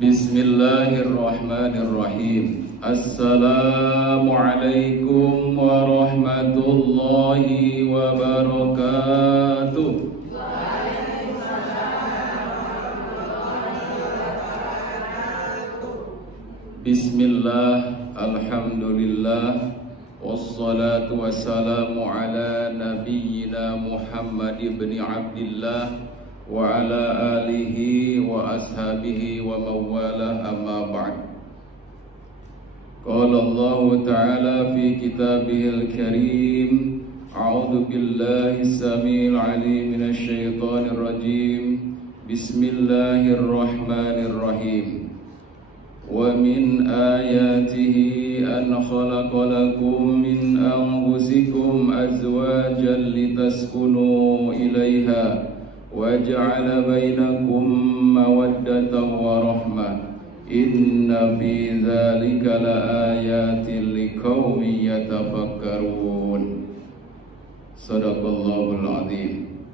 Bismillahirrahmanirrahim. Assalamualaikum warahmatullahi wabarakatuh. Bismillah, alhamdulillah, wassalatu wassalamu ala nabiyyina Muhammad ibn Abdillah wa ala alihi wa ashabihi wa mawala, amma ba'd. Qala Allah ta'ala fi kitabihil karim, a'udhu billahi samil alim minasy syaithanir rajim. Bismillahirrahmanirrahim. Wa min ayatihi an khalaqa lakum min anfusikum azwajan litaskunu ilaiha wa ja'ala bainakum mawaddatan wa rahmah. Inna fi dzalika laayatin liqaumin yatafakkarun. Shadaqallahul azim.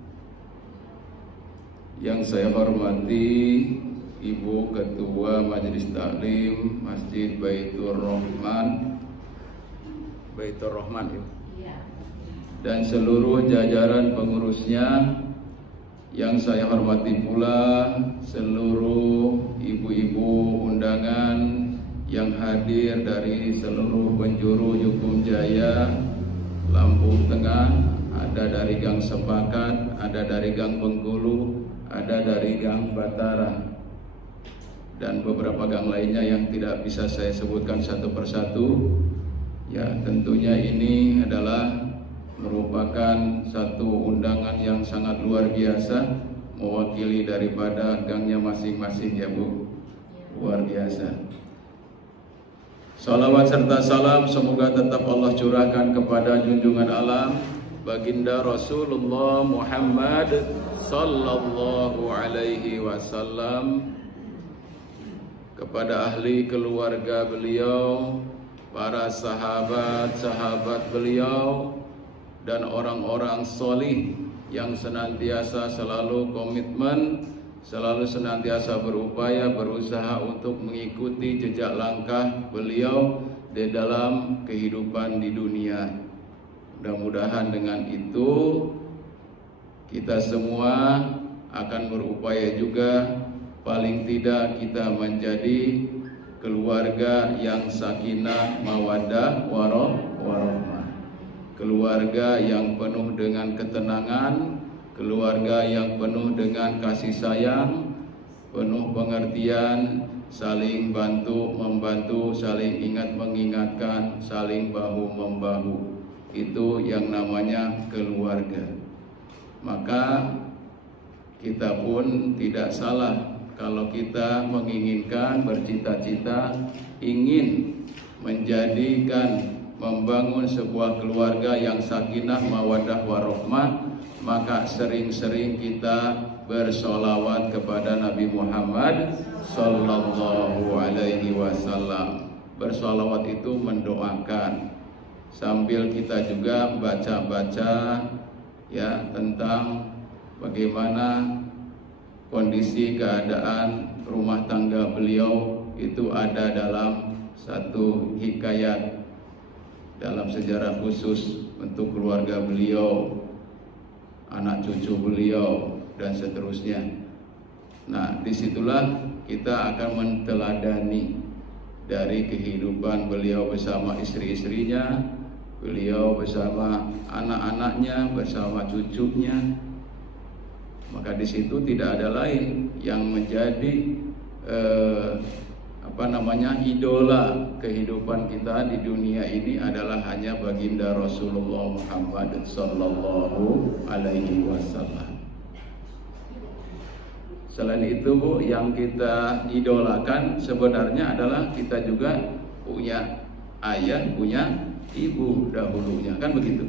Yang saya hormati Ibu Ketua Majelis Taklim Masjid Baitur Rahman, Ibu, dan seluruh jajaran pengurusnya. Yang saya hormati pula seluruh ibu-ibu undangan yang hadir dari seluruh penjuru Yukum Jaya, Lampung Tengah, ada dari Gang Sepakat, ada dari Gang Bengkulu, ada dari Gang Batara, dan beberapa gang lainnya yang tidak bisa saya sebutkan satu persatu. Ya, tentunya ini adalah merupakan satu undangan yang sangat luar biasa, mewakili daripada gangnya masing-masing, ya Bu. Luar biasa. Salawat serta salam semoga tetap Allah curahkan kepada junjungan alam Baginda Rasulullah Muhammad sallallahu alaihi wasallam, kepada ahli keluarga beliau, para sahabat-sahabat beliau, dan orang-orang solih yang senantiasa selalu komitmen, selalu senantiasa berupaya, berusaha untuk mengikuti jejak langkah beliau di dalam kehidupan di dunia. Mudah-mudahan dengan itu kita semua akan berupaya juga, paling tidak kita menjadi keluarga yang sakinah, mawaddah, warahmah. Keluarga yang penuh dengan ketenangan, keluarga yang penuh dengan kasih sayang, penuh pengertian, saling bantu-membantu, saling ingat mengingatkan, saling bahu-membahu. Itu yang namanya keluarga. Maka kita pun tidak salah kalau kita menginginkan, bercita-cita ingin menjadikan, membangun sebuah keluarga yang sakinah, mawaddah, warahmah, maka sering-sering kita bersolawat kepada Nabi Muhammad sallallahu alaihi wasallam. Bersolawat itu mendoakan, sambil kita juga baca-baca ya tentang bagaimana kondisi keadaan rumah tangga beliau. Itu ada dalam satu hikayat dalam sejarah khusus untuk keluarga beliau, anak cucu beliau, dan seterusnya. Nah, disitulah kita akan menteladani dari kehidupan beliau bersama istri-istrinya, beliau bersama anak-anaknya, bersama cucunya. Maka di situ tidak ada lain yang menjadi idola kehidupan kita di dunia ini adalah hanya baginda Rasulullah Muhammad sallallahu alaihi wasallam. Selain itu Bu, yang kita idolakan sebenarnya adalah kita juga punya ayah, punya ibu dahulunya, kan begitu?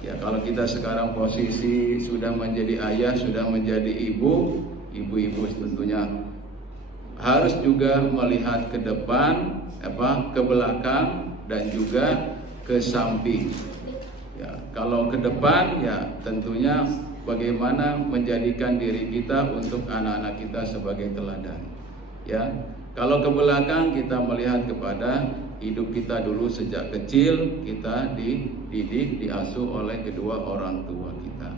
Ya, kalau kita sekarang posisi sudah menjadi ayah, sudah menjadi ibu, ibu-ibu tentunya harus juga melihat ke depan, ke belakang, dan juga ke samping. Ya, kalau ke depan ya tentunya bagaimana menjadikan diri kita untuk anak-anak kita sebagai teladan. ya. Kalau ke belakang kita melihat kepada hidup kita dulu sejak kecil, kita dididik, diasuh oleh kedua orang tua kita.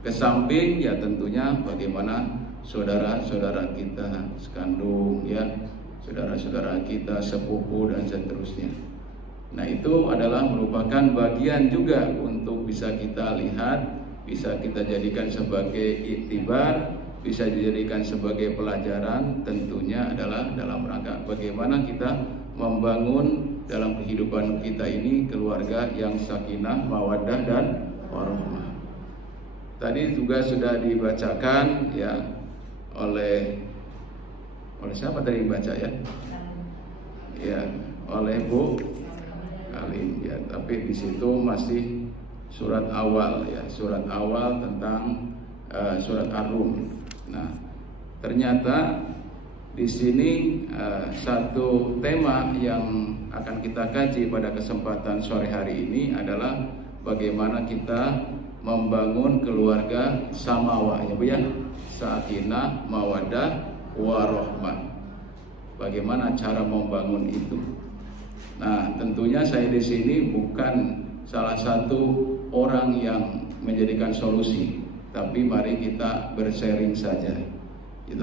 Ke samping ya tentunya bagaimana saudara-saudara kita sekandung, ya, saudara-saudara kita sepupu dan seterusnya. Nah, itu adalah merupakan bagian juga untuk bisa kita lihat, bisa kita jadikan sebagai iktibar, bisa dijadikan sebagai pelajaran. Tentunya adalah dalam rangka bagaimana kita membangun dalam kehidupan kita ini keluarga yang sakinah, mawaddah dan warahmah. Tadi juga sudah dibacakan ya oleh siapa tadi baca ya? Ya, oleh Bu Alim ya, tapi di situ masih surat awal ya, surat awal tentang surat Ar-Rum. Nah, ternyata di sini satu tema yang akan kita kaji pada kesempatan sore hari ini adalah bagaimana kita membangun keluarga samawah ya Bu ya, sakinah, mawaddah, warahmah. Bagaimana cara membangun itu? Nah, tentunya saya di sini bukan salah satu orang yang menjadikan solusi, tapi mari kita bersharing saja. Gitu.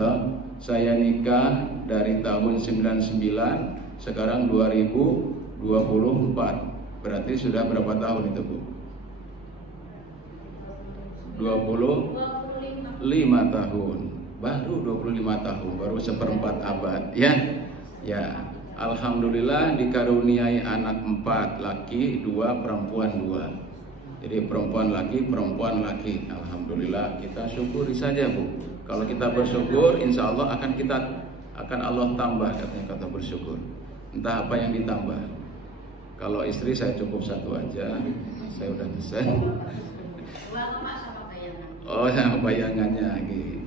Saya nikah dari tahun 99, sekarang 2024. Berarti sudah berapa tahun itu, Bu? 25 tahun. Baru 25 tahun, baru seperempat abad ya. Ya, alhamdulillah dikaruniai anak 4 laki, 2 perempuan 2. Jadi perempuan laki, alhamdulillah, kita syukuri saja Bu. Kalau kita bersyukur, insya Allah akan Allah tambah, katanya kata bersyukur. Entah apa yang ditambah. Kalau istri saya cukup 1 aja, saya udah bisa. Oh, sama bayangannya gitu.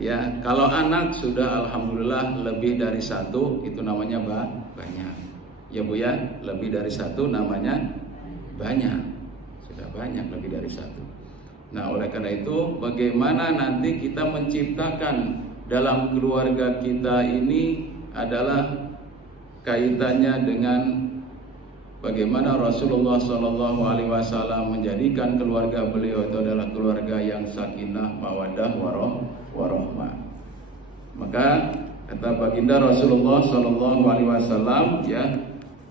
Ya, kalau anak sudah alhamdulillah lebih dari 1, itu namanya banyak. Ya Bu ya, lebih dari 1 namanya banyak. Sudah banyak lebih dari 1. Nah, oleh karena itu bagaimana nanti kita menciptakan dalam keluarga kita ini adalah kaitannya dengan bagaimana Rasulullah SAW menjadikan keluarga beliau itu adalah keluarga yang sakinah, mawaddah, warahmah. Maka kata baginda Rasulullah SAW ya,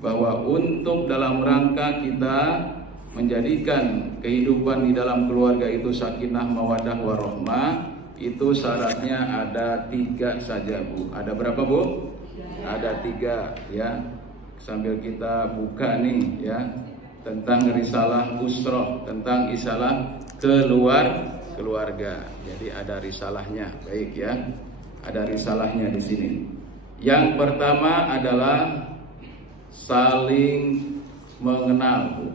bahwa untuk dalam rangka kita menjadikan kehidupan di dalam keluarga itu sakinah, mawaddah, warahmah, itu syaratnya ada 3 saja Bu. Ada berapa Bu? Ada 3 ya. Sambil kita buka nih ya, tentang risalah usroh, tentang isalah keluarga. Jadi ada risalahnya, baik ya. Ada risalahnya di sini. Yang pertama adalah saling mengenal Bu.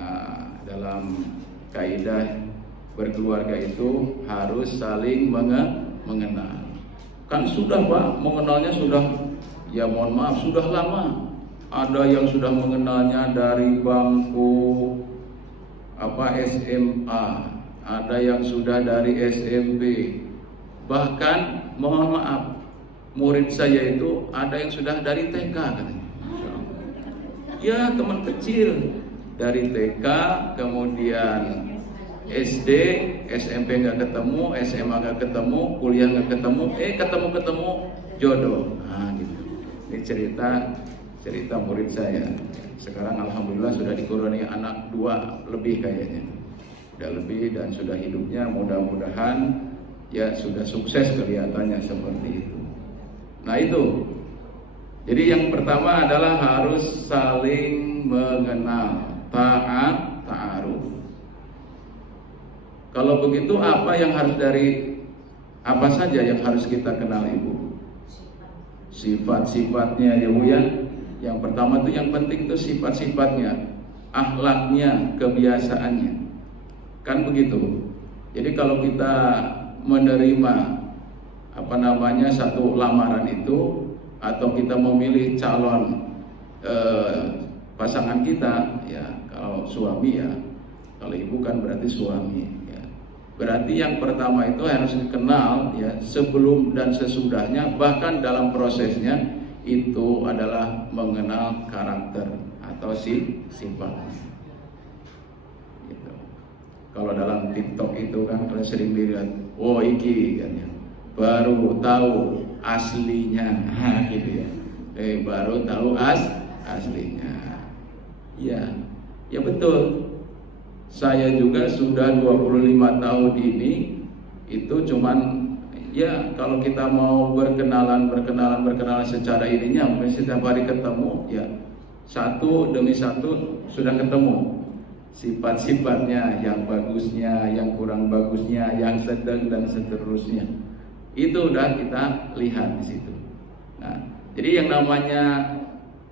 Nah, dalam kaidah berkeluarga itu harus saling mengenal. Kan sudah Pak, mengenalnya sudah, ya mohon maaf, sudah lama. Ada yang sudah mengenalnya dari bangku SMA, ada yang sudah dari SMP. Bahkan mohon maaf, murid saya itu ada yang sudah dari TK katanya. Ya, teman kecil dari TK, kemudian SD, SMP nggak ketemu, SMA nggak ketemu, kuliah nggak ketemu, ketemu jodoh. Nah, gitu. Ini cerita murid saya. Sekarang alhamdulillah sudah dikuruni anak 2 lebih kayaknya. Sudah lebih dan sudah hidupnya mudah-mudahan ya sudah sukses kelihatannya seperti itu. Nah, itu. Jadi yang pertama adalah harus saling mengenal, ta'aruf. Kalau begitu apa saja yang harus kita kenal Ibu? Sifat-sifatnya ya Bu ya. Yang pertama itu yang penting itu sifat-sifatnya, akhlaknya, kebiasaannya. Kan begitu. Jadi kalau kita menerima satu lamaran itu, atau kita memilih calon pasangan kita ya, kalau suami ya, kalau ibu kan berarti suami ya. Berarti yang pertama itu harus dikenal ya, sebelum dan sesudahnya, bahkan dalam prosesnya itu adalah mengenal karakter atau sifat. Gitu. Kalau dalam TikTok itu kan sering dilihat, oh iki kan ya, baru tahu aslinya, gitu ya. Baru tahu aslinya. Ya, ya betul. Saya juga sudah 25 tahun ini itu cuman ya kalau kita mau berkenalan secara ininya setiap hari ketemu ya, satu demi satu sudah ketemu sifat-sifatnya, yang bagusnya, yang kurang bagusnya, yang sedang dan seterusnya. Itu udah kita lihat di situ. Nah, jadi yang namanya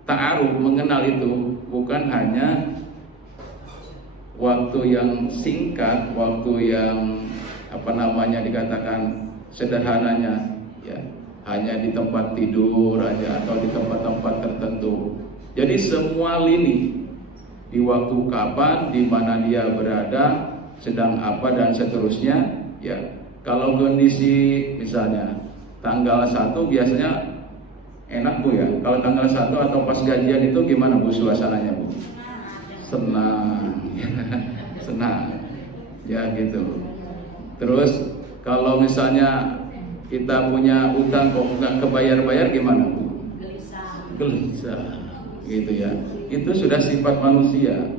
ta'aruf, mengenal itu bukan hanya waktu yang singkat, waktu yang dikatakan sederhananya ya, hanya di tempat tidur aja atau di tempat-tempat tertentu. Jadi semua lini, di waktu kapan, di mana dia berada, sedang apa dan seterusnya ya. Kalau kondisi misalnya tanggal 1 biasanya enak Bu ya. Kalau tanggal 1 atau pas gajian itu gimana Bu suasananya Bu? Senang. Senang ya gitu. Terus kalau misalnya kita punya utang kok nggak kebayar-bayar gimana Bu? Gelisah gitu ya. Itu sudah sifat manusia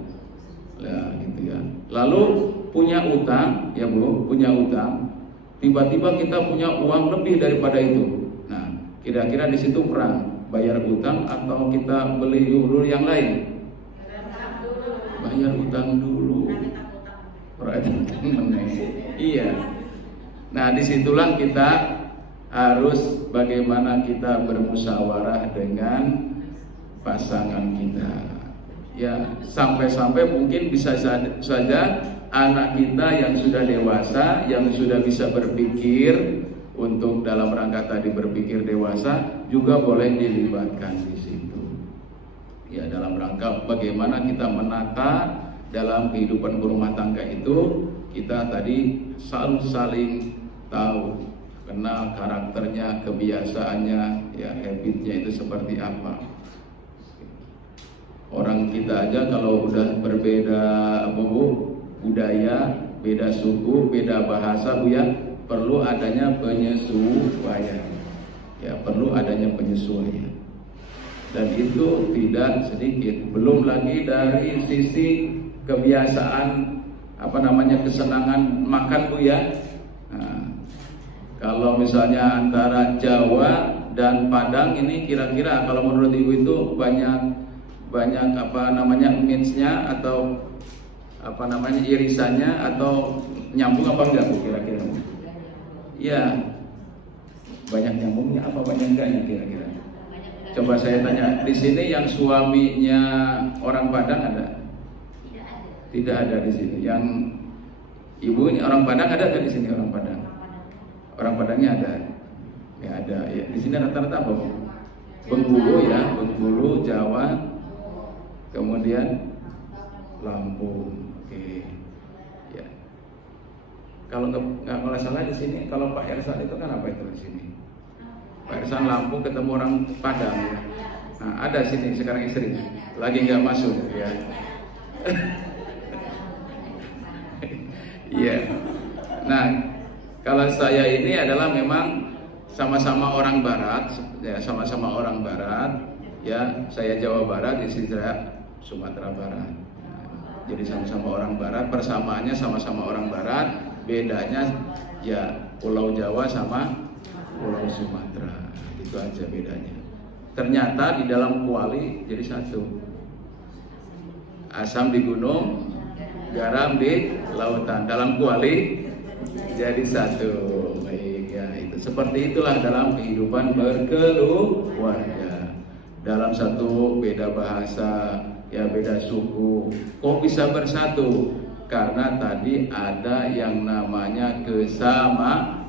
ya, gitu ya. Lalu punya utang ya Bu, punya utang, tiba-tiba kita punya uang lebih daripada itu. Nah, kira-kira di situ perang, bayar utang atau kita beli dulu yang lain? Bayar utang dulu. Iya. Nah, disitulah kita harus bagaimana kita bermusyawarah dengan pasangan kita. Ya, sampai-sampai mungkin bisa saja anak kita yang sudah dewasa, yang sudah bisa berpikir, untuk dalam rangka tadi berpikir dewasa, juga boleh dilibatkan di situ. Ya, dalam rangka bagaimana kita menata dalam kehidupan berumah tangga itu, kita tadi selalu saling tahu, kenal karakternya, kebiasaannya, ya habitnya itu seperti apa. Orang kita aja kalau udah berbeda budaya, beda suku, beda bahasa Bu ya, perlu adanya penyesuaian. Ya, perlu adanya penyesuaian. Dan itu tidak sedikit. Belum lagi dari sisi kebiasaan kesenangan makan Bu ya. Nah, kalau misalnya antara Jawa dan Padang ini kira-kira kalau menurut Ibu itu banyak mix-nya atau irisannya atau nyambung apa enggak Bu kira-kira? Iya. Banyak nyambungnya apa banyak enggaknya kira-kira? Coba saya tanya, di sini yang suaminya orang Padang ada? Tidak ada di sini. Yang ibu ini orang Padang ada nggak di sini orang Padang? Orang Padangnya ada. Ya ada. Ya, di sini rata-rata apa? Bengkulu ya, Bengkulu, Jawa, kemudian Lampung. Oke. Ya. Kalau nggak salah di sini, kalau Pak Ersan itu kan apa itu di sini? Pak Ersan Lampung ketemu orang Padang. Ya. Nah, ada sini sekarang istri lagi nggak masuk ya. Iya. Nah, kalau saya ini adalah memang sama-sama orang Barat, ya sama-sama orang Barat, ya saya Jawa Barat, istri saya Sumatera Barat. Jadi sama-sama orang Barat, persamaannya sama-sama orang Barat, bedanya ya Pulau Jawa sama Pulau Sumatera, itu aja bedanya. Ternyata di dalam kuali jadi satu, asam di gunung, garam di lautan, dalam kuali jadi satu. Baik ya, itu seperti itulah dalam kehidupan berkeluarga. Dalam satu beda bahasa, ya beda suku, kok bisa bersatu? Karena tadi ada yang namanya kesamaan.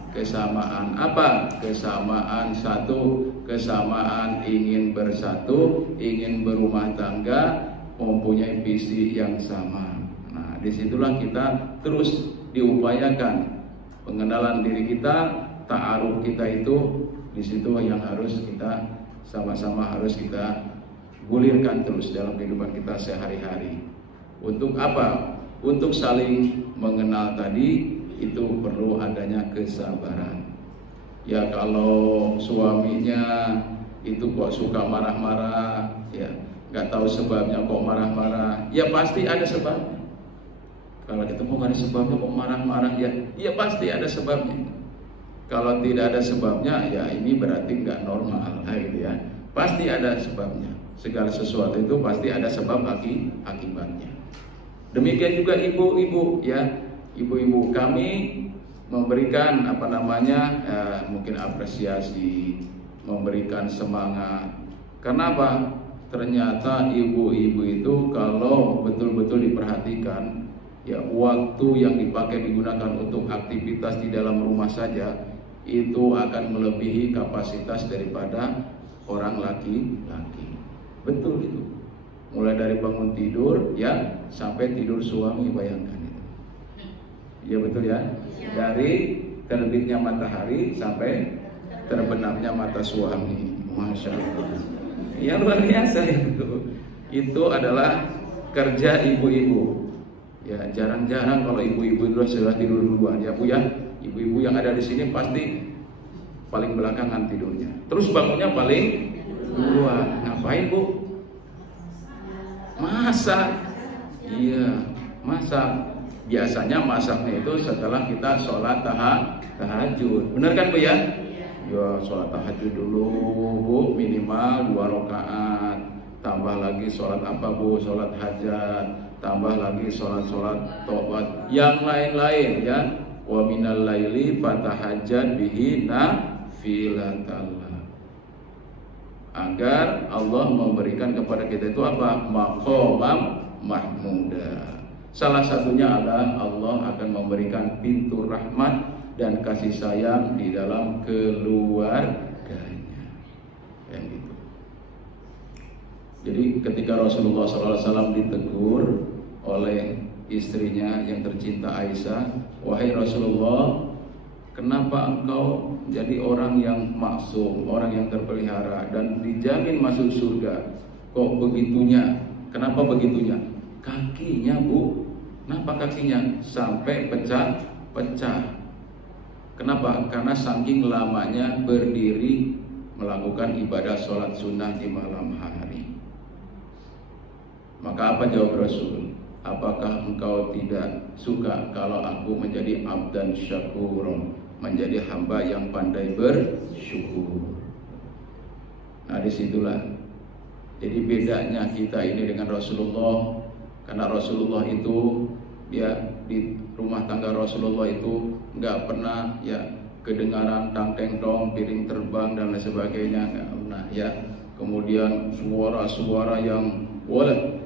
Apa? Kesamaan satu, kesamaan ingin bersatu, ingin berumah tangga, mempunyai visi yang sama. Nah, disitulah kita terus diupayakan pengenalan diri kita, ta'aruf kita itu di situ yang harus kita sama-sama harus kita gulirkan terus dalam kehidupan kita sehari-hari. Untuk apa? Untuk saling mengenal tadi itu perlu adanya kesabaran. Ya kalau suaminya itu kok suka marah-marah, ya nggak tahu sebabnya kok marah-marah, ya pasti ada sebabnya. Kalau ketemu nggak ada sebabnya kok marah-marah, ya pasti ada sebabnya. Kalau tidak ada sebabnya, ya ini berarti nggak normal, gitu ya. Pasti ada sebabnya. Segala sesuatu itu pasti ada sebab akibatnya. Demikian juga ibu-ibu, ya. Ibu-ibu kami memberikan mungkin apresiasi, memberikan semangat. Kenapa? Ternyata ibu-ibu itu kalau betul-betul diperhatikan, ya waktu yang dipakai digunakan untuk aktivitas di dalam rumah saja itu akan melebihi kapasitas daripada orang laki-laki. Betul itu. Mulai dari bangun tidur ya sampai tidur suami, bayangkan itu. Iya betul ya. Dari terbitnya matahari sampai terbenamnya mata suami. Masya Allah. Yang luar biasa itu. Itu adalah kerja ibu-ibu. Ya jarang-jarang kalau ibu-ibu itu sudah tidur duluan ya Bu ya. Ibu-ibu yang ada di sini pasti paling belakangan tidurnya. Terus bangunnya paling duluan. Ngapain Bu? Masak. Iya, masak. Biasanya masaknya itu setelah kita sholat tahajud. Benar kan Bu ya? Ya sholat tahajud dulu Bu, minimal 2 rakaat. Tambah lagi sholat apa Bu? Sholat hajat. Tambah lagi sholat-sholat taubat yang lain-lain ya. Wa minal laili fatahajjat bihi nafilatallah. Agar Allah memberikan kepada kita itu apa? Maqamam mahmuda. Salah satunya adalah Allah akan memberikan pintu rahmat dan kasih sayang di dalam keluarganya. Yang gitu. Jadi ketika Rasulullah SAW ditegur oleh istrinya yang tercinta Aisyah, wahai Rasulullah, kenapa engkau jadi orang yang maksum, orang yang terpelihara dan dijamin masuk surga? Kok begitunya? Kenapa begitunya? Kakinya Bu, kenapa kakinya sampai pecah-pecah? Kenapa? Karena saking lamanya berdiri melakukan ibadah sholat sunnah di malam hari. Maka apa jawab Rasul? Apakah engkau tidak suka kalau aku menjadi abdan syakur, menjadi hamba yang pandai bersyukur? Nah disitulah jadi bedanya kita ini dengan Rasulullah. Karena Rasulullah itu ya di rumah tangga Rasulullah itu nggak pernah ya kedengaran tang-teng tong, piring terbang dan lain sebagainya, nggak pernah ya. Kemudian suara-suara yang boleh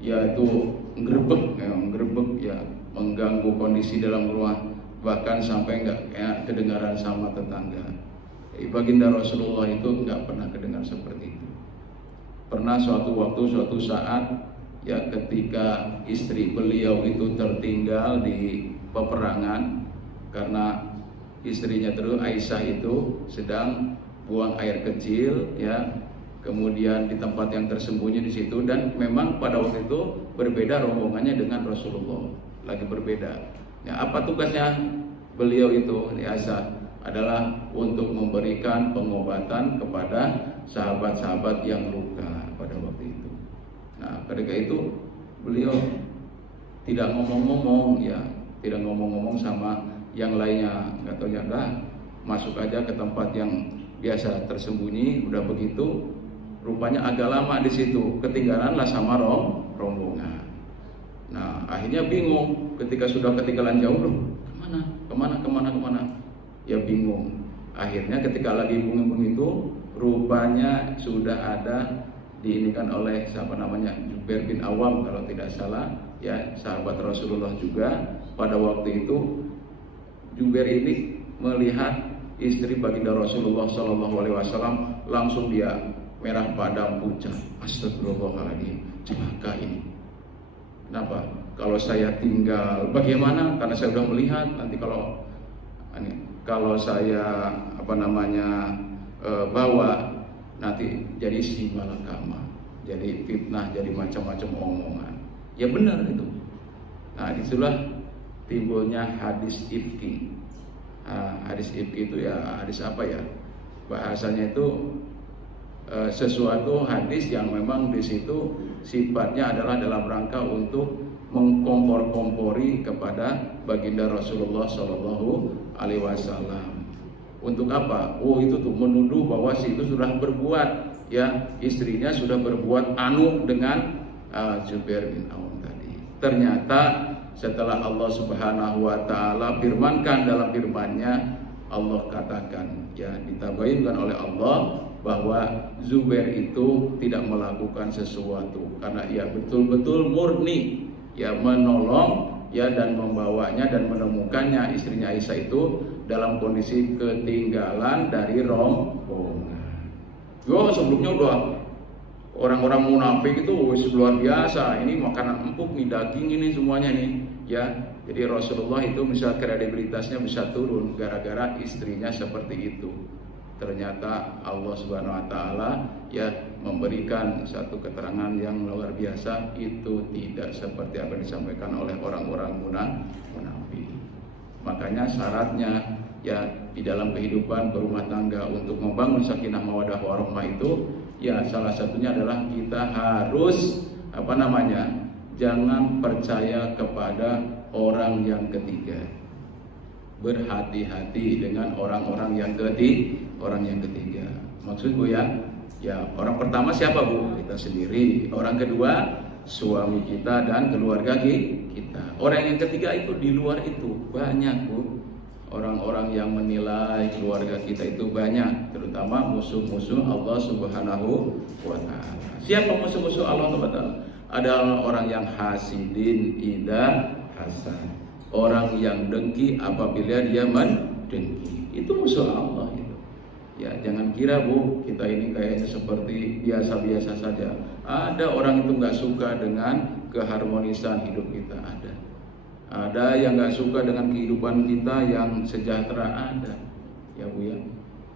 ya itu nggerebek ya, mengganggu kondisi dalam rumah, bahkan sampai nggak kedengaran sama tetangga. Baginda Rasulullah itu nggak pernah kedengar seperti itu. Pernah suatu waktu, suatu saat ya ketika istri beliau itu tertinggal di peperangan karena istrinya terus Aisyah itu sedang buang air kecil ya, kemudian di tempat yang tersembunyi di situ, dan memang pada waktu itu berbeda rombongannya dengan Rasulullah, lagi berbeda. Ya, apa tugasnya beliau itu Aisyah? Adalah untuk memberikan pengobatan kepada sahabat-sahabat yang luka pada waktu itu. Nah, ketika itu beliau tidak ngomong-ngomong ya, tidak ngomong-ngomong sama yang lainnya, nggak tahu ya, masuk aja ke tempat yang biasa tersembunyi. Udah begitu, rupanya agak lama di situ, ketinggalanlah sama rombongan. Nah, akhirnya bingung ketika sudah ketinggalan jauh, loh, kemana? Ya bingung. Akhirnya ketika lagi bingung itu, rupanya sudah ada diinikan oleh siapa namanya, Jubair bin Awam kalau tidak salah, ya sahabat Rasulullah juga. Pada waktu itu Jubair ini melihat istri baginda Rasulullah SAW, langsung dia merah padam pucat. Astagfirullahaladzim, celaka ini. Kenapa? kalau saya tinggal bagaimana? Karena saya sudah melihat nanti kalau saya bawa nanti jadi simalakama, jadi fitnah, jadi macam-macam omongan. Ya benar itu. Nah, disitulah timbulnya hadis ifki. Hadis ifki itu ya hadis apa ya? Bahasanya itu sesuatu hadis yang memang di situ sifatnya adalah dalam rangka untuk mengkompor-kompori kepada baginda Rasulullah Shallallahu Alaihi Wasallam. Untuk apa? Oh, itu tuh menuduh bahwa si itu sudah berbuat, ya, istrinya sudah berbuat anu dengan Zubair bin Awam tadi. Ternyata setelah Allah Subhanahu Wa Taala firmankan dalam firman-Nya, Allah katakan, ya, ditabayinkan oleh Allah bahwa Zubair itu tidak melakukan sesuatu karena ia betul-betul murni, ya, menolong, ya, dan membawanya dan menemukannya istrinya Aisyah itu dalam kondisi ketinggalan dari rombongan. Yo, sebelumnya udah orang-orang munafik itu luar biasa, ini makanan empuk nih, daging ini semuanya nih, ya. Jadi Rasulullah itu misal kredibilitasnya bisa turun gara-gara istrinya seperti itu. Ternyata Allah Subhanahu Wa Taala, ya, memberikan satu keterangan yang luar biasa, itu tidak seperti apa yang disampaikan oleh orang-orang munafik. Makanya syaratnya, ya, di dalam kehidupan berumah tangga untuk membangun sakinah mawaddah warahmah itu, ya, salah satunya adalah kita harus jangan percaya kepada orang yang ketiga. Berhati-hati dengan orang-orang yang ketiga. Maksud Bu, ya, orang pertama siapa, Bu? Kita sendiri. Orang kedua suami kita dan keluarga kita. Orang yang ketiga itu di luar itu banyak, Bu. Orang-orang yang menilai keluarga kita itu banyak, terutama musuh-musuh Allah Subhanahu Wa Taala. Siapa musuh-musuh Allah Subhanahu Wa Taala? Adalah orang yang hasidin idza hasad. Orang yang dengki apabila dia mendengki. Itu musuh Allah itu. Ya, jangan kira, Bu, kita ini kayaknya seperti biasa-biasa saja. Ada orang itu nggak suka dengan keharmonisan hidup kita, ada yang nggak suka dengan kehidupan kita yang sejahtera, ada, ya, Bu, ya,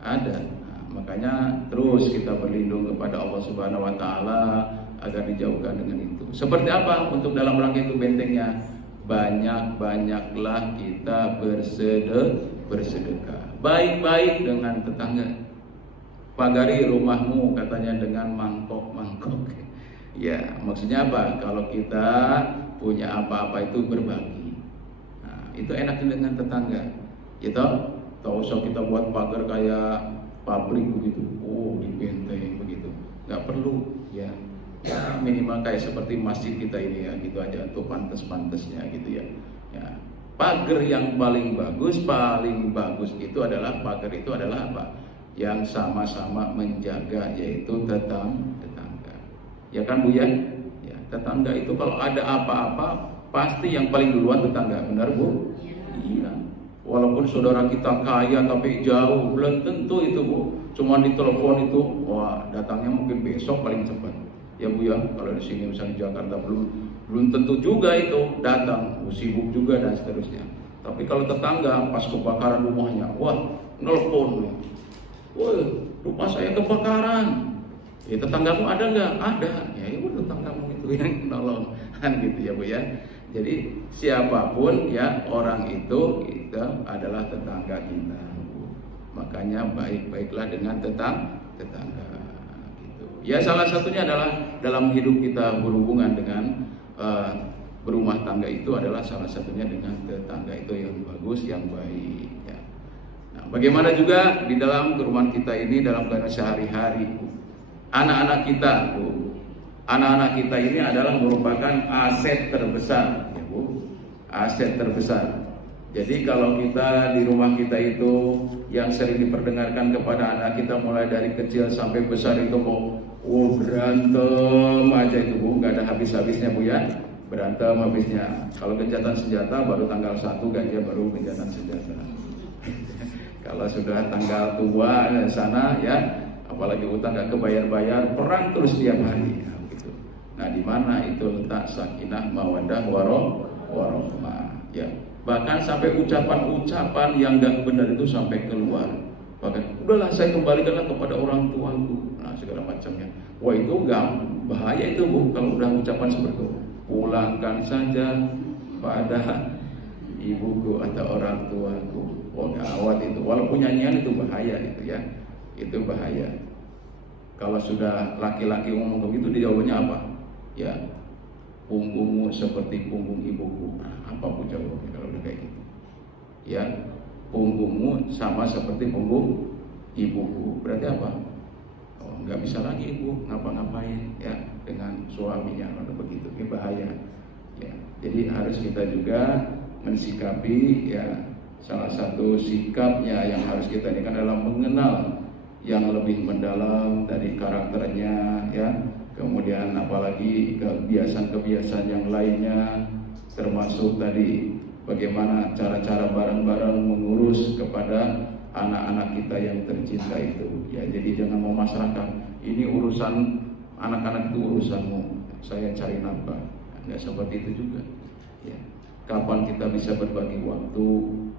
ada. Nah, makanya terus kita berlindung kepada Allah Subhanahu Wa Taala agar dijauhkan dengan itu. Seperti apa untuk dalam rangka itu bentengnya? Banyak-banyaklah kita bersedekah. Baik-baik dengan tetangga. Pagari rumahmu katanya dengan mangkok-mangkok. Ya, maksudnya apa? Kalau kita punya apa-apa itu berbagi. Nah, itu enaknya dengan tetangga. Gitu. Tak usah kita buat pagar kayak pabrik begitu. Oh, di benteng begitu. Nggak perlu, ya. Ya, minimal kayak seperti masjid kita ini, ya, gitu aja, tuh pantes-pantesnya gitu, ya. Ya, pagar yang paling bagus itu adalah pagar itu adalah apa? Yang sama-sama menjaga, yaitu tetangga. Ya kan, Bu, ya? Ya, tetangga itu kalau ada apa-apa pasti yang paling duluan tetangga, benar, Bu? Iya. Walaupun saudara kita kaya tapi jauh, belum tentu itu, Bu. Cuma di telepon itu, wah, datangnya mungkin besok paling cepat. Ya, Bu, ya, kalau di sini misalnya di Jakarta belum tentu juga itu datang, sibuk juga dan seterusnya. Tapi kalau tetangga pas kebakaran rumahnya, wah, nelpon, wah, rumah saya kebakaran. Ya, tetanggamu ada nggak? Ada. Ya, itu tetanggamu itu yang nolong, kan gitu, ya, Bu, ya. Jadi siapapun, ya, orang itu adalah tetangga kita, Bu. Makanya baik-baiklah dengan tetangga. Ya, salah satunya adalah dalam hidup kita berhubungan dengan berumah tangga itu adalah salah satunya dengan tetangga itu yang bagus, yang baik, ya. Nah, bagaimana juga di dalam kerumahan kita ini dalam kehidupan sehari-hari, anak-anak kita, Bu. Anak-anak kita ini adalah merupakan aset terbesar, ya, Bu. Aset terbesar. Jadi kalau kita di rumah kita itu yang sering diperdengarkan kepada anak kita mulai dari kecil sampai besar itu kok, berantem aja itu, Bu, nggak ada habis-habisnya, Bu, ya. Berantem habisnya. Kalau gencatan senjata baru tanggal 1 ganja baru gencatan senjata. Kalau sudah tanggal tua sana, ya, apalagi utang nggak kebayar-bayar, perang terus tiap hari, ya, gitu. Nah, di mana itu letak sakinah, mawaddah, warahmah. Ya, bahkan sampai ucapan-ucapan yang nggak benar itu sampai keluar. Bahkan, udahlah saya kembalikanlah kepada orang tuaku. Nah, segala macamnya. Wah, itu bahaya itu, Bu, kalau udah ucapan seperti itu. Pulangkan saja pada ibuku atau orang tuaku. Wah, gawat itu. Walaupun nyanyian itu bahaya itu ya. Itu bahaya. Kalau sudah laki-laki ngomong begitu, dia jawabnya apa? Ya, punggungmu seperti punggung ibuku. Nah, apa pun jawabnya kalau udah kayak gitu? Ya, punggungmu sama seperti punggung ibuku. Berarti apa? Oh, nggak bisa lagi ibu ngapa-ngapain ya dengan suaminya kalau begitu. Ini bahaya. Ya, jadi harus kita juga mensikapi ya. Salah satu sikapnya yang harus kita ini kan adalah mengenal yang lebih mendalam dari karakternya ya, kemudian apalagi kebiasaan-kebiasaan yang lainnya, termasuk tadi bagaimana cara-cara bareng-bareng mengurus kepada anak-anak kita yang tercinta itu ya. Jadi jangan memasrahkan ini urusan anak-anak, itu urusanmu, saya cari nafkah. Nggak seperti itu juga ya. Kapan kita bisa berbagi waktu?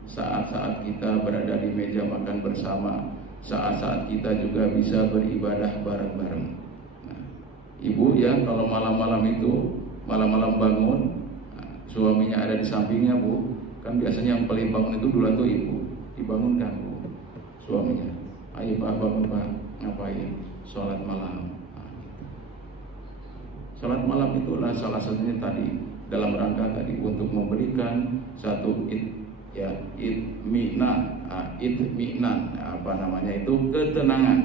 Saat-saat kita berada di meja makan bersama, saat-saat kita juga bisa beribadah bareng-bareng. Nah, ibu ya, kalau malam-malam itu, malam-malam bangun, nah, suaminya ada di sampingnya, Bu. Kan biasanya yang paling bangun itu duluan tuh ibu. Dibangunkan, Bu, suaminya. Ayo Pak, bangun Pak, ngapain? Sholat malam. Nah, gitu. Sholat malam itulah salah satunya tadi, dalam rangka tadi untuk memberikan satu itminan, apa namanya itu, ketenangan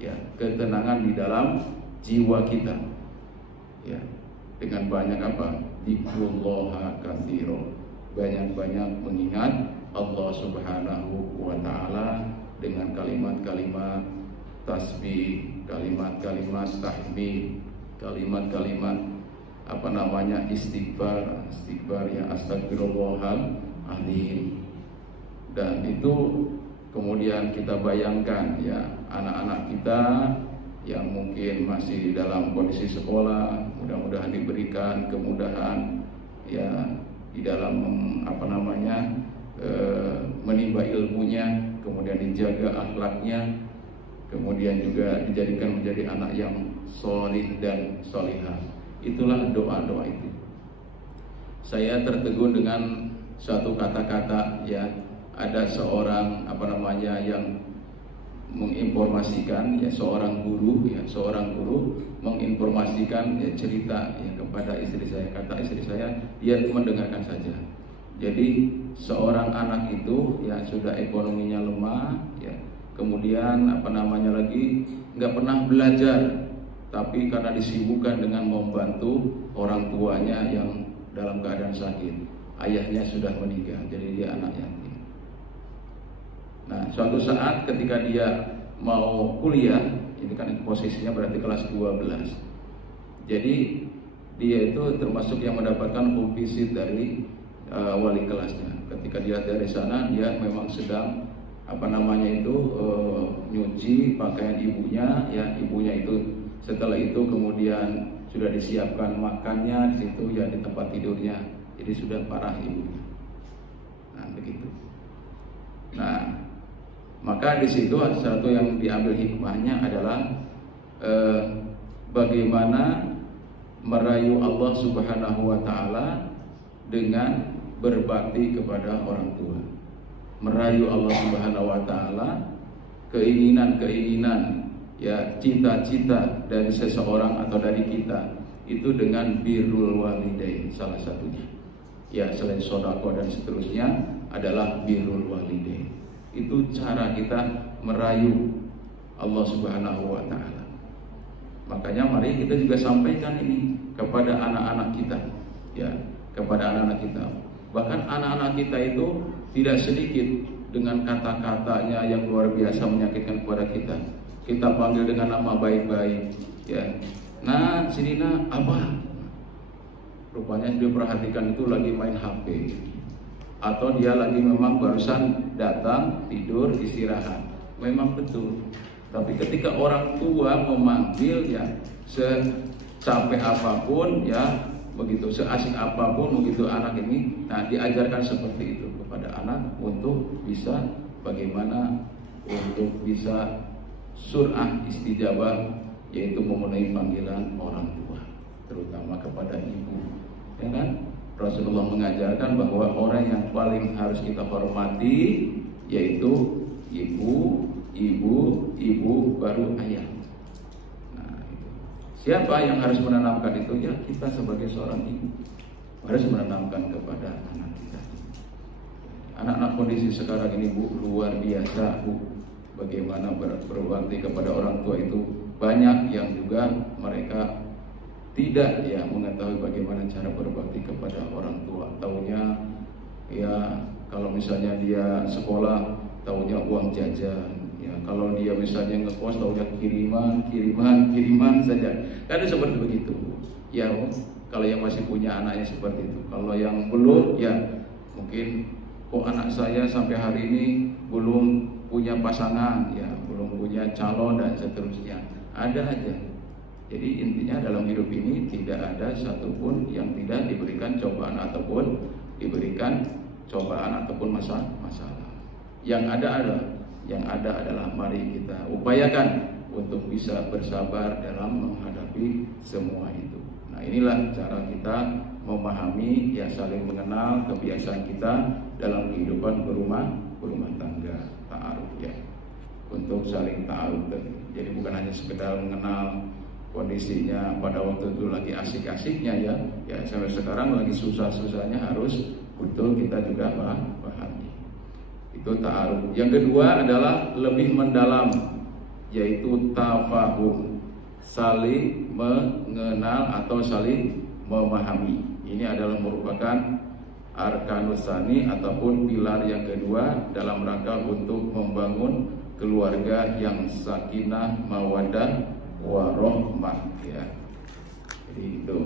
ya, ketenangan di dalam jiwa kita ya, dengan banyak apa, dzikrullaha katsira, banyak-banyak mengingat Allah Subhanahu wa taala dengan kalimat-kalimat tasbih, kalimat-kalimat tahmid, kalimat-kalimat apa namanya istighfar ya, astagfirullahaladzim. Dan itu kemudian kita bayangkan ya, anak-anak kita yang mungkin masih di dalam kondisi sekolah, mudah-mudahan diberikan kemudahan ya di dalam apa namanya menimba ilmunya, kemudian dijaga akhlaknya, kemudian juga dijadikan menjadi anak yang sholih dan sholihah. Itulah doa-doa itu. Saya tertegun dengan suatu kata-kata ya, ada seorang apa namanya yang menginformasikan ya, seorang guru menginformasikan ya, cerita ya kepada istri saya. Kata istri saya, dia mendengarkan saja. Jadi seorang anak itu ya sudah ekonominya lemah ya, kemudian apa namanya lagi nggak pernah belajar, tapi karena disibukkan dengan membantu orang tuanya yang dalam keadaan sakit, ayahnya sudah meninggal, jadi dia anak yatim. Nah, suatu saat ketika dia mau kuliah, ini kan posisinya berarti kelas 12. Jadi dia itu termasuk yang mendapatkan full visit dari wali kelasnya. Ketika dia dari sana, dia memang sedang apa namanya itu nyuci pakaian ibunya ya, ibunya itu setelah itu kemudian sudah disiapkan makannya di situ ya, di tempat tidurnya. Jadi sudah parah ibunya. Nah, begitu. Nah, maka di situ satu yang diambil hikmahnya adalah bagaimana merayu Allah Subhanahu wa taala dengan berbakti kepada orang tua. Merayu Allah Subhanahu wa taala, keinginan-keinginan ya, cita-cita dari seseorang atau dari kita itu dengan birrul walidain salah satunya. Ya, selain sedekah dan seterusnya adalah birrul walidain. Itu cara kita merayu Allah Subhanahu wa taala. Makanya mari kita juga sampaikan ini kepada anak-anak kita ya, kepada anak-anak kita. Bahkan anak-anak kita itu tidak sedikit dengan kata-katanya yang luar biasa menyakitkan kepada kita. Kita panggil dengan nama baik-baik ya. Nah, sini nak, apa? Rupanya dia perhatikan itu lagi main HP, atau dia lagi memang barusan datang tidur istirahat. Memang betul. Tapi ketika orang tua memanggil ya capek apapun ya, begitu seasik apapun begitu anak ini, nah diajarkan seperti itu kepada anak untuk bisa bagaimana untuk bisa surah istijabah, yaitu memenuhi panggilan orang tua, terutama kepada ibu, ya kan? Rasulullah mengajarkan bahwa orang yang paling harus kita hormati yaitu ibu, baru ayah. Nah, itu. Siapa yang harus menanamkan itu? Ya kita sebagai seorang ibu harus menanamkan kepada anak kita. Anak-anak kondisi sekarang ini Bu, luar biasa Bu, bagaimana berbakti kepada orang tua itu. Banyak yang juga mereka tidak ya mengetahui bagaimana cara berbakti kepada orang tua. Taunya ya kalau misalnya dia sekolah taunya uang jajan, ya kalau dia misalnya ngekos taunya kiriman saja. Kan seperti begitu. Ya kalau yang masih punya anaknya seperti itu. Kalau yang belum ya mungkin kok anak saya sampai hari ini belum punya pasangan, ya belum punya calon dan seterusnya. Ada aja. Jadi intinya dalam hidup ini tidak ada satupun yang tidak diberikan cobaan ataupun diberikan cobaan ataupun masalah. Yang ada adalah mari kita upayakan untuk bisa bersabar dalam menghadapi semua itu. Nah inilah cara kita memahami ya, saling mengenal kebiasaan kita dalam kehidupan berumah tangga, ta'aruf ya. Untuk saling ta'aruf. Jadi bukan hanya sekedar mengenal kondisinya pada waktu itu lagi asik-asiknya ya sampai sekarang lagi susah-susahnya harus betul kita juga pahami. Itu ta'aruf. Yang kedua adalah lebih mendalam, yaitu tafahum, saling mengenal atau saling memahami. Ini adalah merupakan arkanus tsani ataupun pilar yang kedua dalam rangka untuk membangun keluarga yang sakinah, mawaddah, warohmah ya. Jadi itu.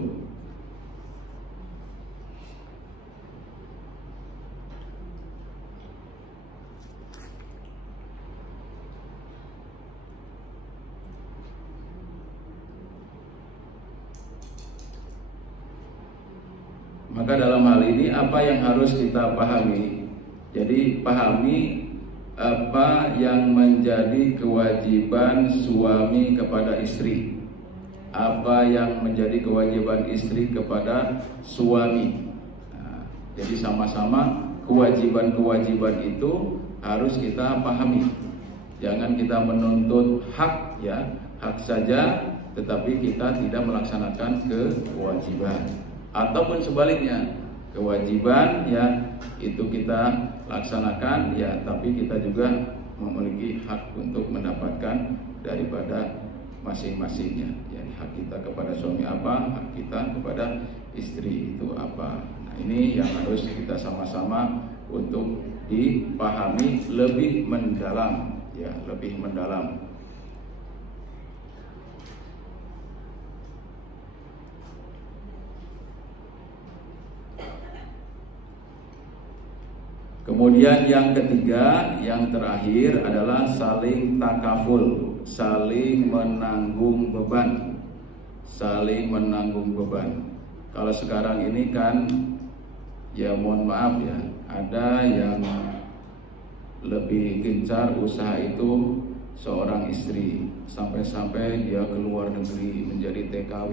Maka dalam hal ini apa yang harus kita pahami? Jadi pahami apa yang menjadi kewajiban suami kepada istri, apa yang menjadi kewajiban istri kepada suami. Nah, jadi sama-sama kewajiban-kewajiban itu harus kita pahami. Jangan kita menuntut hak ya, hak saja, tetapi kita tidak melaksanakan kewajiban. Ataupun sebaliknya, kewajiban ya itu kita laksanakan ya, tapi kita juga memiliki hak untuk mendapatkan daripada masing-masingnya. Jadi hak kita kepada suami apa, hak kita kepada istri itu apa. Nah ini yang harus kita sama-sama untuk dipahami lebih mendalam ya, lebih mendalam. Kemudian yang ketiga, yang terakhir adalah saling takaful, saling menanggung beban. Saling menanggung beban. Kalau sekarang ini kan ya mohon maaf ya, ada yang lebih gencar usaha itu seorang istri, sampai-sampai dia keluar negeri menjadi TKW.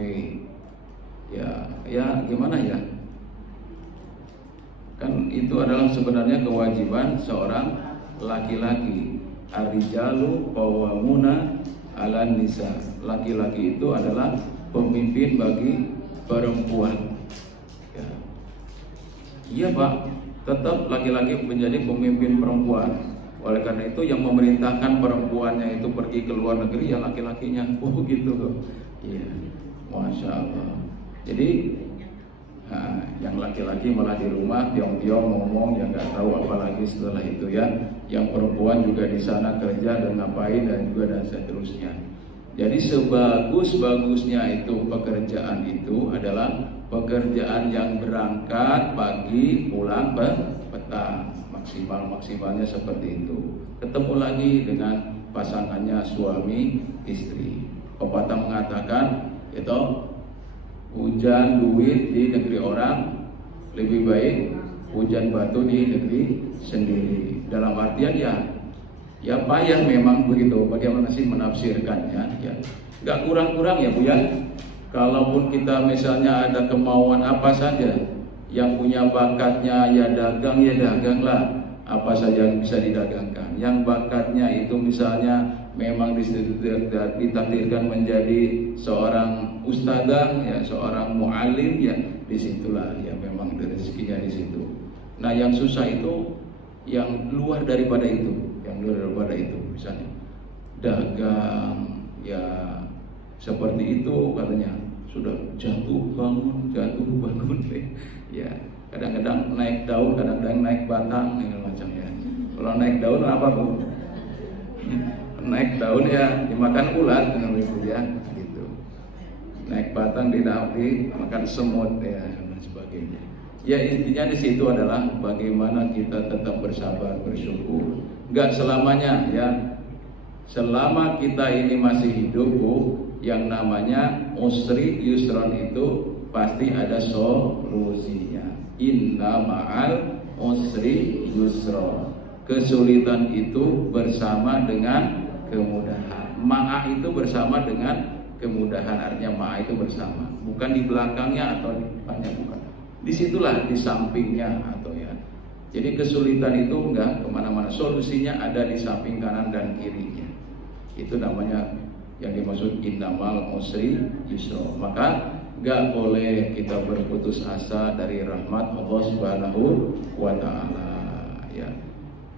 Ya gimana ya? Kan itu adalah sebenarnya kewajiban seorang laki-laki. Ar-rijalu qawwamuna 'alan nisa. Laki-laki itu adalah pemimpin bagi perempuan. Ya. Iya Pak, tetap laki-laki menjadi pemimpin perempuan. Oleh karena itu yang memerintahkan perempuannya itu pergi ke luar negeri ya laki-lakinya. Oh gitu loh. Iya, Masya Allah. Jadi nah, yang laki-laki malah di rumah tiong-tiong ngomong yang nggak tahu apalagi setelah itu ya. Yang perempuan juga di sana kerja dan ngapain dan juga dan seterusnya. Jadi sebagus-bagusnya itu pekerjaan itu adalah pekerjaan yang berangkat pagi pulang petang, maksimalnya seperti itu. Ketemu lagi dengan pasangannya suami istri. Pepatah mengatakan itu hujan duit di negeri orang, lebih baik hujan batu di negeri sendiri. Dalam artian ya payah memang begitu. Bagaimana sih menafsirkannya? Ya, nggak kurang-kurang ya Bu ya. Kalaupun kita misalnya ada kemauan apa saja, yang punya bakatnya ya dagang lah, apa saja yang bisa didagangkan. Yang bakatnya itu misalnya memang ditakdirkan menjadi seorang ustadzah ya, seorang muallim ya, disitulah ya memang rezekinya di situ. Nah yang susah itu yang luar daripada itu, misalnya dagang ya seperti itu katanya, sudah jatuh bangun ya, kadang-kadang naik daun, kadang-kadang naik batang macamnya. Kalau naik daun apa Bu? Naik daun ya dimakan ulat dengan itu ya gitu. Naik batang dimakan semut ya dan sebagainya. Ya intinya di situ adalah bagaimana kita tetap bersabar, bersyukur. Enggak selamanya ya. Selama kita ini masih hidup Bu, yang namanya usri yusron itu pasti ada solusinya. Inna ma'al usri yusron. Kesulitan itu bersama dengan kemudahan. Ma'a itu bersama dengan kemudahan, artinya ma'a itu bersama, bukan di belakangnya atau di depannya, bukan. Disitulah di sampingnya atau ya. Jadi kesulitan itu enggak kemana-mana, solusinya ada di samping kanan dan kirinya. Itu namanya yang dimaksud innamal usri yusra. Maka enggak boleh kita berputus asa dari rahmat Allah Subhanahu wa taala ya.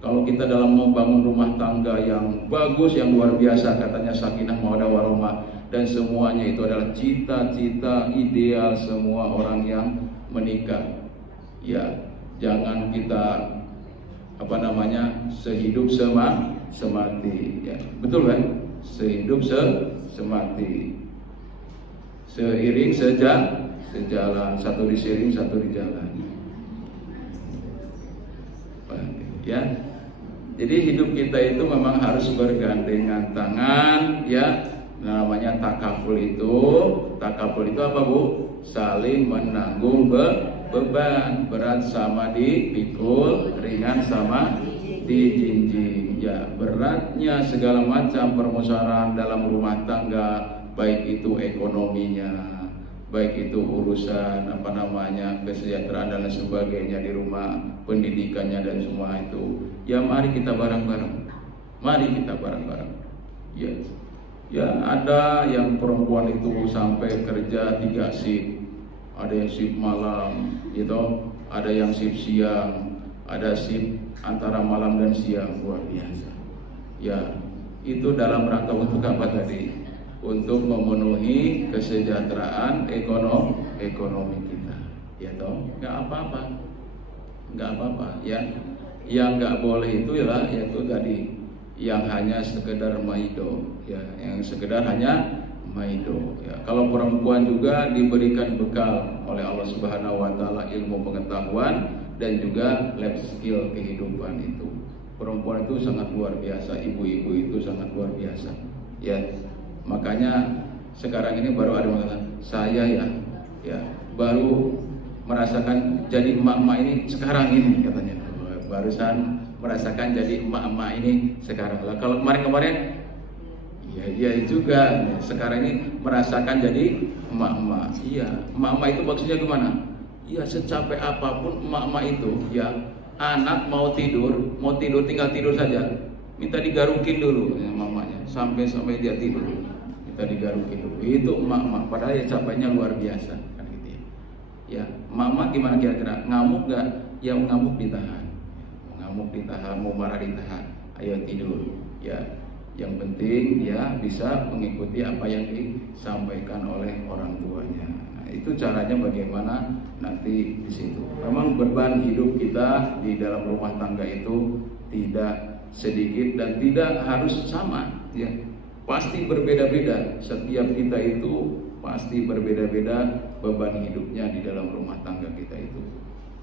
Kalau kita dalam membangun rumah tangga yang bagus, yang luar biasa, katanya sakinah mawaddah warahmah, dan semuanya itu adalah cita-cita ideal semua orang yang menikah. Ya, jangan kita sehidup semati ya. Betul kan? Sehidup semati. Seiring sejalan, satu diseiring, satu dijalan. Ya. Jadi hidup kita itu memang harus bergandengan tangan ya. Namanya takaful itu apa Bu? Saling menanggung beban. Berat sama dipikul, ringan sama dijinjing ya. Beratnya segala macam permusyawaratan dalam rumah tangga, baik itu ekonominya, baik itu urusan kesejahteraan dan sebagainya di rumah, pendidikannya dan semua itu. Ya mari kita bareng-bareng. Ya ada yang perempuan itu sampai kerja 3 shift. Ada yang shift malam gitu, ada yang shift siang, ada shift antara malam dan siang, luar biasa. Ya, itu dalam rangka untuk apa tadi? Untuk memenuhi kesejahteraan ekonomi kita. Ya toh, nggak apa-apa ya. Yang nggak boleh itu ya yaitu tadi yang hanya sekedar maido ya, yang sekedar hanya maido ya. Kalau perempuan juga diberikan bekal oleh Allah Subhanahu wa taala ilmu pengetahuan dan juga life skill kehidupan itu. Perempuan itu sangat luar biasa, ibu-ibu itu sangat luar biasa ya. Makanya sekarang ini baru ada mengatakan saya ya baru merasakan jadi emak-emak ini sekarang ini, katanya barusan merasakan jadi emak-emak ini sekarang. Lah kalau kemarin iya juga sekarang ini merasakan jadi emak-emak. Iya, emak-emak itu maksudnya gimana? Iya, secapek apapun emak-emak itu ya, anak mau tidur tinggal tidur saja, minta digarukin dulu ya mamanya sampai dia tidur, minta digarukin dulu. Itu emak-emak, padahal ya capeknya luar biasa kan gitu ya. Ya, emak-emak gimana kira-kira? Ngamuk nggak? Ya ngamuk ditahan. Mau marah ditahan. Ayo tidur ya. Yang penting ya bisa mengikuti apa yang disampaikan oleh orang tuanya. Nah, itu caranya bagaimana nanti di situ. Memang beban hidup kita di dalam rumah tangga itu tidak sedikit dan tidak harus sama ya. Pasti berbeda-beda. Setiap kita itu pasti berbeda-beda beban hidupnya di dalam rumah tangga kita itu.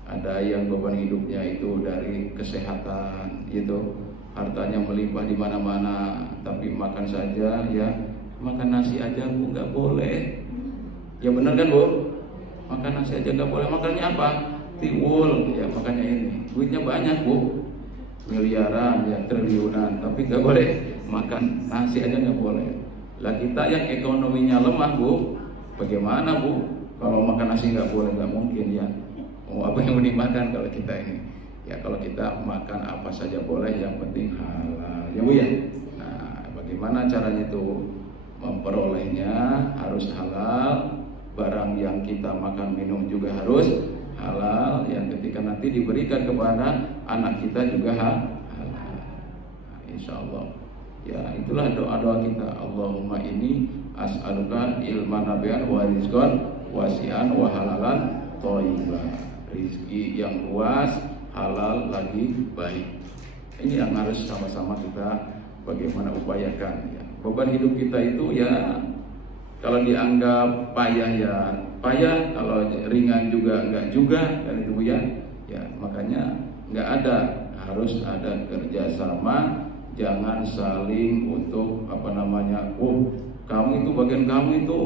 Ada yang beban hidupnya itu dari kesehatan gitu, hartanya melimpah di mana-mana, tapi makan saja ya, makan nasi aja Bu nggak boleh. Ya benar kan Bu? Makan nasi aja nggak boleh. Makannya apa? Tiwul. Ya makanya ini. Duitnya banyak Bu, miliaran ya, triliunan, tapi nggak boleh makan nasi aja nggak boleh. Lah kita yang ekonominya lemah Bu, bagaimana Bu? Kalau makan nasi nggak boleh, nggak mungkin ya. Mau apa yang mau dimakan kalau kita ini? Ya kalau kita makan apa saja boleh, yang penting halal ya Bu ya. Nah bagaimana caranya itu? Memperolehnya harus halal. Barang yang kita makan minum juga harus halal, yang ketika nanti diberikan kepada anak kita juga halal. Nah, insya Allah ya itulah doa-doa kita. Allahumma inni as'aluka ilman nabian wa rizqan wasi'an wa halalan thayyiban. Rizki yang luas, halal lagi baik. Ini yang harus sama-sama kita bagaimana upayakan ya. Beban hidup kita itu ya kalau dianggap payah ya payah, kalau ringan juga enggak juga, dan itu ya. Ya makanya enggak ada, harus ada kerjasama, jangan saling untuk apa namanya, oh kamu itu bagian kamu itu,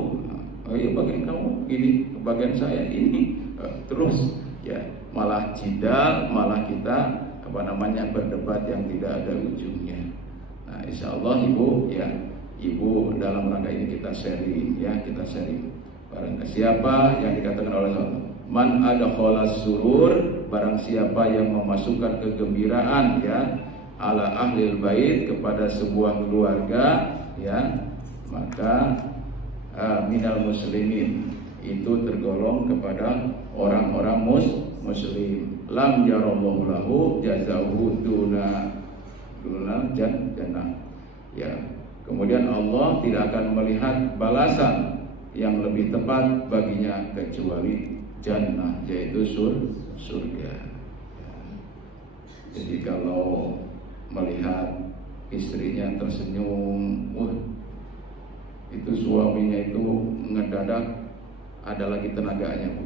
oh iya bagian kamu ini, bagian saya ini, terus ya malah jidal, malah kita apa namanya berdebat yang tidak ada ujungnya. Nah insya Allah Ibu ya. Ibu dalam rangka ini kita sharing ya, kita sharing. Barang siapa yang dikatakan oleh Allah, man adkhalas surur, barang siapa yang memasukkan kegembiraan ya, ala ahlil bait, kepada sebuah keluarga ya, maka minal muslimin, itu tergolong kepada orang-orang muslim. Lam yarallahu lahu jazahu duna jannah ya. Kemudian Allah tidak akan melihat balasan yang lebih tepat baginya kecuali jannah, yaitu surga. Jadi kalau melihat istrinya tersenyum, itu suaminya itu ngedadak ada lagi tenaganya Bu.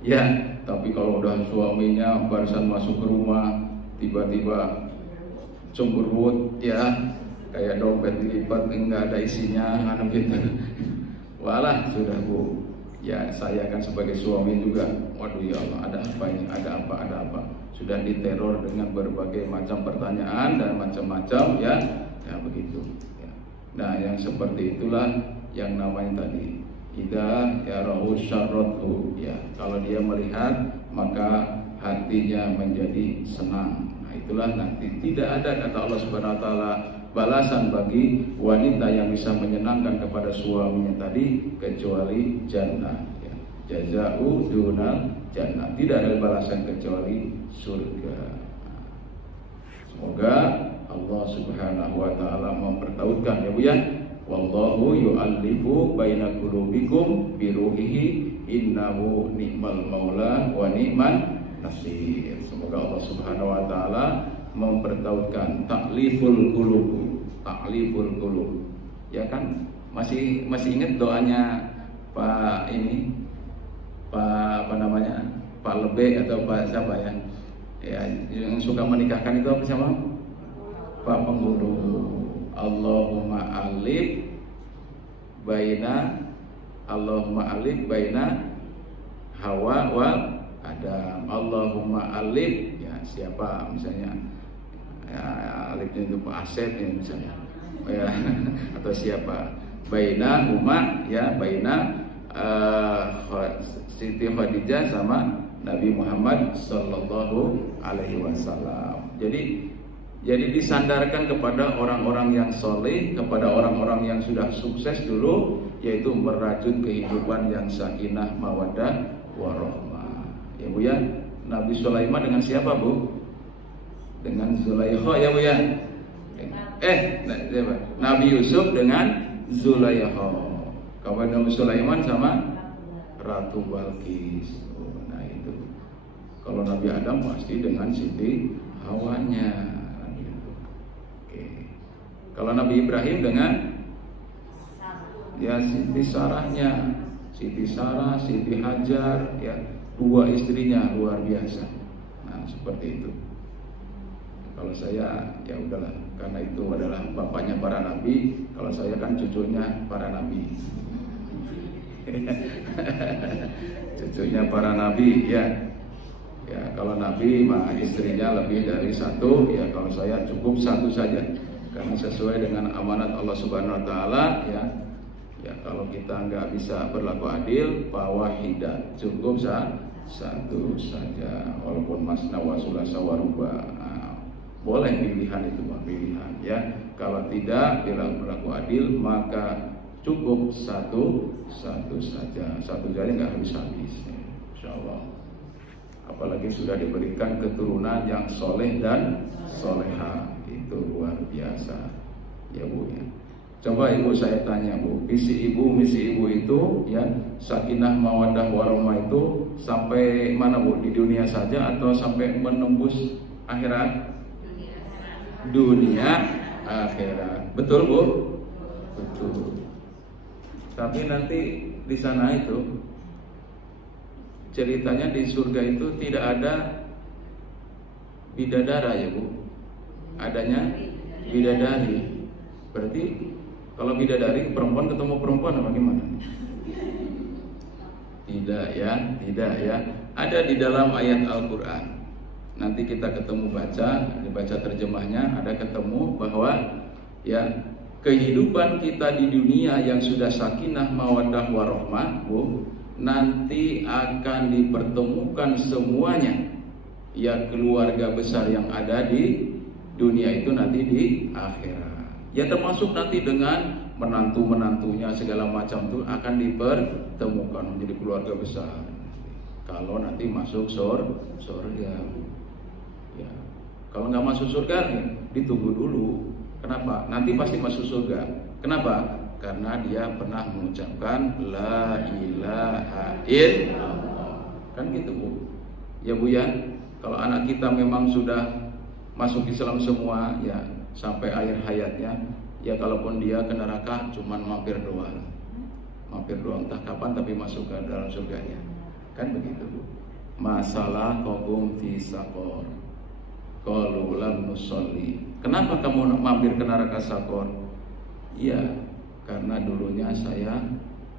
Ya, tapi kalau udah suaminya barusan masuk ke rumah tiba-tiba cemberut ya, kayak dompet dilipat enggak ada isinya, anu gitu. Walah sudah Bu. Ya saya kan sebagai suami juga, waduh ya Allah, ada apa ini? Ada apa? Sudah diteror dengan berbagai macam pertanyaan dan macam-macam ya, ya begitu. Ya. Nah yang seperti itulah yang namanya tadi idza yarahu syarratu ya, kalau dia melihat maka hatinya menjadi senang. Itulah nanti tidak ada, kata Allah Subhanahu wa taala, balasan bagi wanita yang bisa menyenangkan kepada suaminya tadi kecuali jannah ya. Jazau dunal jannah, tidak ada balasan kecuali surga. Semoga Allah Subhanahu wa taala mempertautkan ya Bu ya. Wallahu yu'allifu baina qulubikum bi ruhihi innahu ni'mal maula wa ni'man nasir. Semoga Allah Subhanahu wa taala mempertautkan ta'liful qulub. Ya kan? Masih ingat doanya Pak ini? Pak apa namanya? Pak Lebe atau Pak siapa ya? Ya, yang suka menikahkan itu apa siapa? Pak Penghulu. Allahumma alif baina Hawa wa Adam. Allahumma alif ya, siapa misalnya ya, alifnya itu Pak Asep ya misalnya ya, atau siapa, baina huma ya, baina Siti Khadijah sama Nabi Muhammad sallallahu alaihi wasallam. Jadi disandarkan kepada orang-orang yang soleh, kepada orang-orang yang sudah sukses dulu, yaitu merajut kehidupan yang sakinah, mawaddah, warahmah. Ya Bu ya, Nabi Sulaiman dengan siapa Bu? Dengan Zulaikha ya Bu ya. Nabi Yusuf dengan Zulaikha. Kawan Nabi Sulaiman sama Ratu Balkis. Nah itu. Kalau Nabi Adam pasti dengan Siti Hawanya. Kalau Nabi Ibrahim dengan ya Siti Sarahnya, Siti Sarah, Siti Hajar, ya dua istrinya luar biasa. Nah seperti itu. Kalau saya ya udahlah, karena itu adalah bapaknya para nabi. Kalau saya kan cucunya para nabi. Cucunya para nabi ya. Ya, kalau nabi mah istrinya lebih dari satu, ya kalau saya cukup satu saja. Karena sesuai dengan amanat Allah Subhanahu wa taala ya. Ya kalau kita nggak bisa berlaku adil, fawahidah, cukup satu saja. Walaupun masna wa sulasa wa ruba. Boleh pilihan itu mah, pilihan ya. Kalau tidak bila berlaku adil maka cukup satu saja. Satu saja nggak habis-habis. Insyaallah. Apalagi sudah diberikan keturunan yang soleh dan soleha, itu luar biasa ya Bu ya. Coba Ibu saya tanya Bu, misi ibu itu ya sakinah mawaddah warahmah itu sampai mana Bu? Di dunia saja atau sampai menembus akhirat? Dunia akhirat, betul Bu? Betul. Tapi nanti di sana itu ceritanya di surga itu tidak ada bidadara ya Bu, adanya bidadari. Berarti kalau bidadari perempuan ketemu perempuan apa gimana? Tidak ya. Ada di dalam ayat Al-Quran. Nanti kita ketemu dibaca terjemahnya, ada ketemu bahwa ya kehidupan kita di dunia yang sudah sakinah mawaddah warahmah Bu, nanti akan dipertemukan semuanya ya keluarga besar yang ada di dunia itu nanti di akhirat ya, termasuk nanti dengan menantunya segala macam itu akan dipertemukan menjadi keluarga besar kalau nanti masuk surga ya. Kalau nggak masuk surga ditunggu dulu. Kenapa? Nanti pasti masuk surga. Kenapa? Karena dia pernah mengucapkan la ilaha illallah. Kan gitu Bu. Ya Bu ya. Kalau anak kita memang sudah masuk Islam semua ya sampai akhir hayatnya, ya kalaupun dia ke neraka cuman mampir doang. Entah kapan tapi masuk ke dalam surganya. Kan begitu Bu. Masalah qaum fi saqor. Qalu lam nusolli. Kenapa kamu mampir ke neraka Sakor? Iya, karena dulunya saya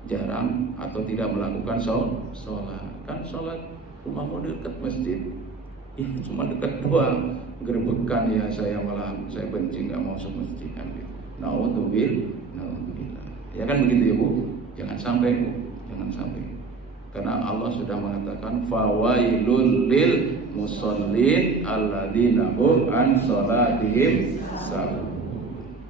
jarang atau tidak melakukan sholat. Kan sholat rumahmu dekat masjid, ya cuma dekat doang. Gerebekan ya saya malah saya benci nggak mau masuk masjid kan. Naudzubillah. Ya kan begitu ya Bu. Jangan sampai Bu, jangan sampai. Karena Allah sudah mengatakan fawailul lil musallin alladzina hum an sholatihim sahun.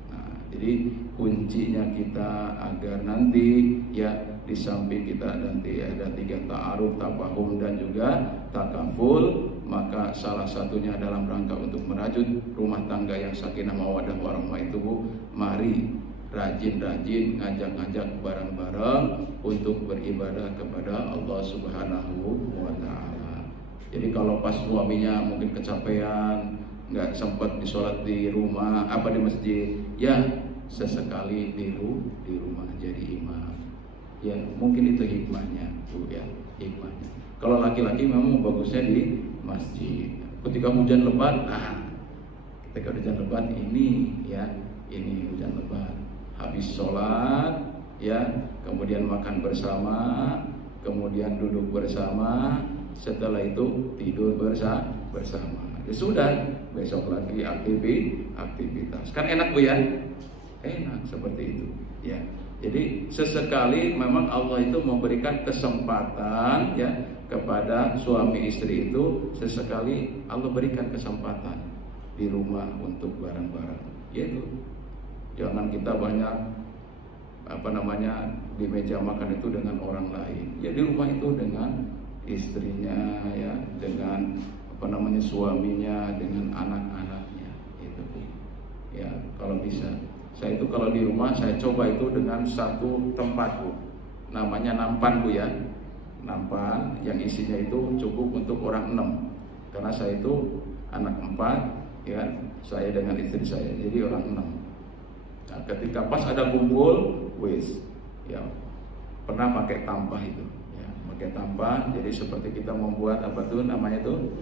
Nah, jadi kuncinya kita agar nanti ya di samping kita nanti ada 3 ta'aruf, tafahum dan juga takaful, maka salah satunya dalam rangka untuk merajut rumah tangga yang sakinah mawaddah warahmah itu Bu, mari rajin-rajin ngajak-ngajak bareng-bareng untuk beribadah kepada Allah Subhanahu wa taala. Jadi kalau pas suaminya mungkin kecapean, nggak sempat disolat di rumah apa di masjid, ya sesekali di rumah jadi imam. Ya mungkin itu hikmahnya Bu ya, hikmahnya. Kalau laki-laki memang bagusnya di masjid. Ketika hujan lebat, ketika hujan lebat ini ya, ini hujan lebat. Habis sholat ya, kemudian makan bersama, kemudian duduk bersama, setelah itu tidur bersama. Ya sudah, besok lagi aktivitas. Kan enak Bu ya? Enak seperti itu ya. Jadi sesekali memang Allah itu memberikan kesempatan ya kepada suami istri itu, sesekali Allah berikan kesempatan di rumah untuk bareng-bareng. Yaitu jangan kita banyak di meja makan itu dengan orang lain. Ya di rumah itu dengan istrinya ya, dengan suaminya, dengan anak-anaknya itu. Ya kalau bisa. Saya itu kalau di rumah saya coba itu dengan satu tempat Bu, namanya nampan Bu ya, nampan yang isinya itu cukup untuk orang 6, karena saya itu anak 4 ya, saya dengan istri saya jadi orang 6. Nah, ketika pas ada kumpul, ya pernah pakai tampah itu, ya, pakai tampah, jadi seperti kita membuat namanya itu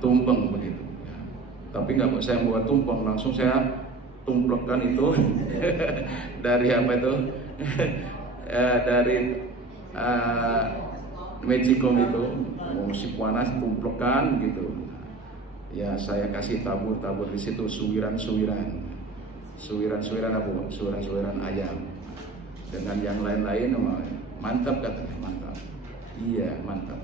tumpeng begitu. Ya. Tapi nggak saya buat tumpeng, langsung saya tumplekkan itu dari dari Magicom itu musik panas kumpulkan gitu. Ya saya kasih tabur-tabur di situ suwiran-suwiran apa? Suwiran ayam. Dengan yang lain-lain mantap katanya, mantap. Iya, mantap.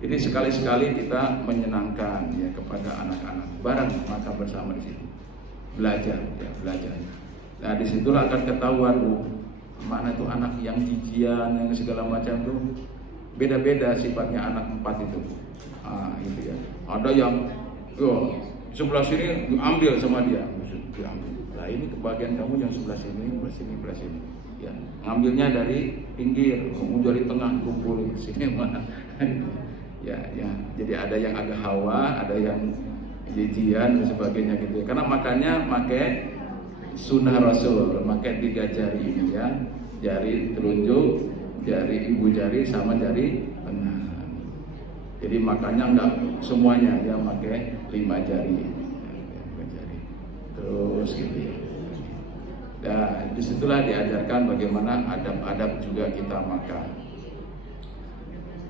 Jadi sekali-sekali kita menyenangkan ya kepada anak-anak. Bareng makan bersama di situ. Belajar ya, belajar. Nah, disitulah akan ketahuan mana itu anak yang jijian, yang segala macam tuh. Beda-beda sifatnya anak 4 itu. Gitu ya. Ada yang sebelah sini diambil sama dia, diambil. Nah ini kebagian kamu yang sebelah sini, sebelah sini. Ya, ngambilnya dari pinggir, dari tengah kumpul sini mana. Ya. Jadi ada yang agak hawa, ada yang jijian dan sebagainya gitu. Karena makanya pakai sunnah Rasul, pakai 3 jari ini ya, jari telunjuk, jari ibu jari sama jari tengah. Jadi makanya enggak semuanya ya pakai 5 jari. Terus gitu. Dan disitulah diajarkan bagaimana adab-adab juga kita makan.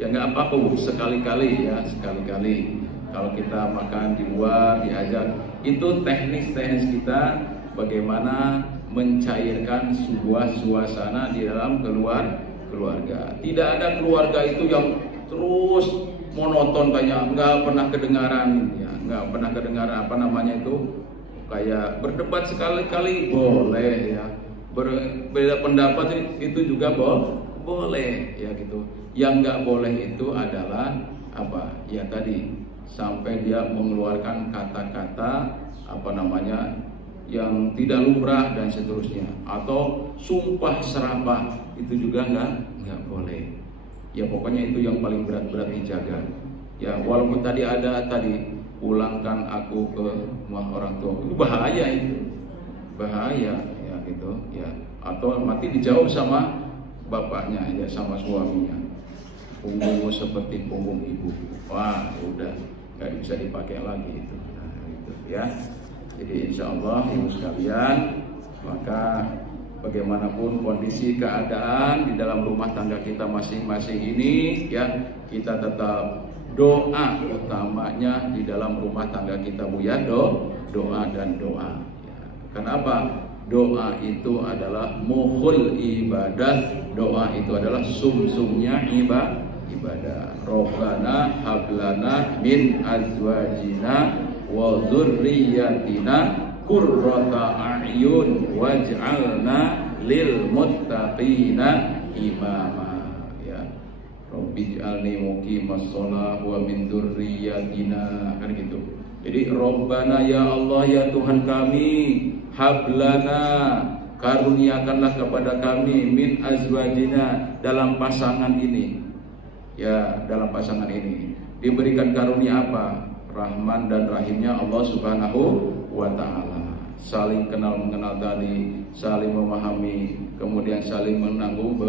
Ya nggak apa-apa sekali-kali ya, sekali-kali. Kalau kita makan di luar diajak, itu teknis-teknis kita bagaimana mencairkan sebuah suasana di dalam keluarga. Tidak ada keluarga itu yang terus monoton kayak nggak pernah kedengaran ya, nggak pernah kedengaran apa namanya itu kayak berdebat sekali-kali boleh ya, berbeda pendapat itu juga boleh ya gitu. Yang nggak boleh itu adalah apa ya tadi sampai dia mengeluarkan kata-kata apa namanya yang tidak lumrah dan seterusnya, atau sumpah serapah itu juga nggak boleh. Ya pokoknya itu yang paling berat-berat dijaga. Ya walaupun tadi ada pulangkan aku ke rumah orang tua, itu bahaya bahaya ya gitu ya. Atau mati dijawab sama bapaknya ya, sama suaminya, punggungmu seperti punggung ibu. Wah udah nggak bisa dipakai lagi itu. Nah, itu ya. Jadi insya Allah ibu sekalian, maka bagaimanapun kondisi keadaan di dalam rumah tangga kita masing-masing ini ya, kita tetap doa utamanya di dalam rumah tangga kita Bu ya, doa dan doa ya. Kenapa? Doa itu adalah mukhul ibadah, doa itu adalah sumsumnya ibadah. Rabbana hablana min azwajina wa dzurriyyatina qurrata a'yun waj'alna lil muttaqina imama ya. Rabbi ij'alni muqimas shalah wa min dzurriyyatina, kan gitu. Jadi Rabbana ya Allah ya Tuhan kami, hablana karuniakanlah kepada kami min azwajina dalam pasangan ini. Ya, dalam pasangan ini diberikan karunia apa? Rahman dan Rahimnya Allah Subhanahu wa Ta'ala. Saling kenal mengenal tadi, saling memahami, kemudian saling menanggung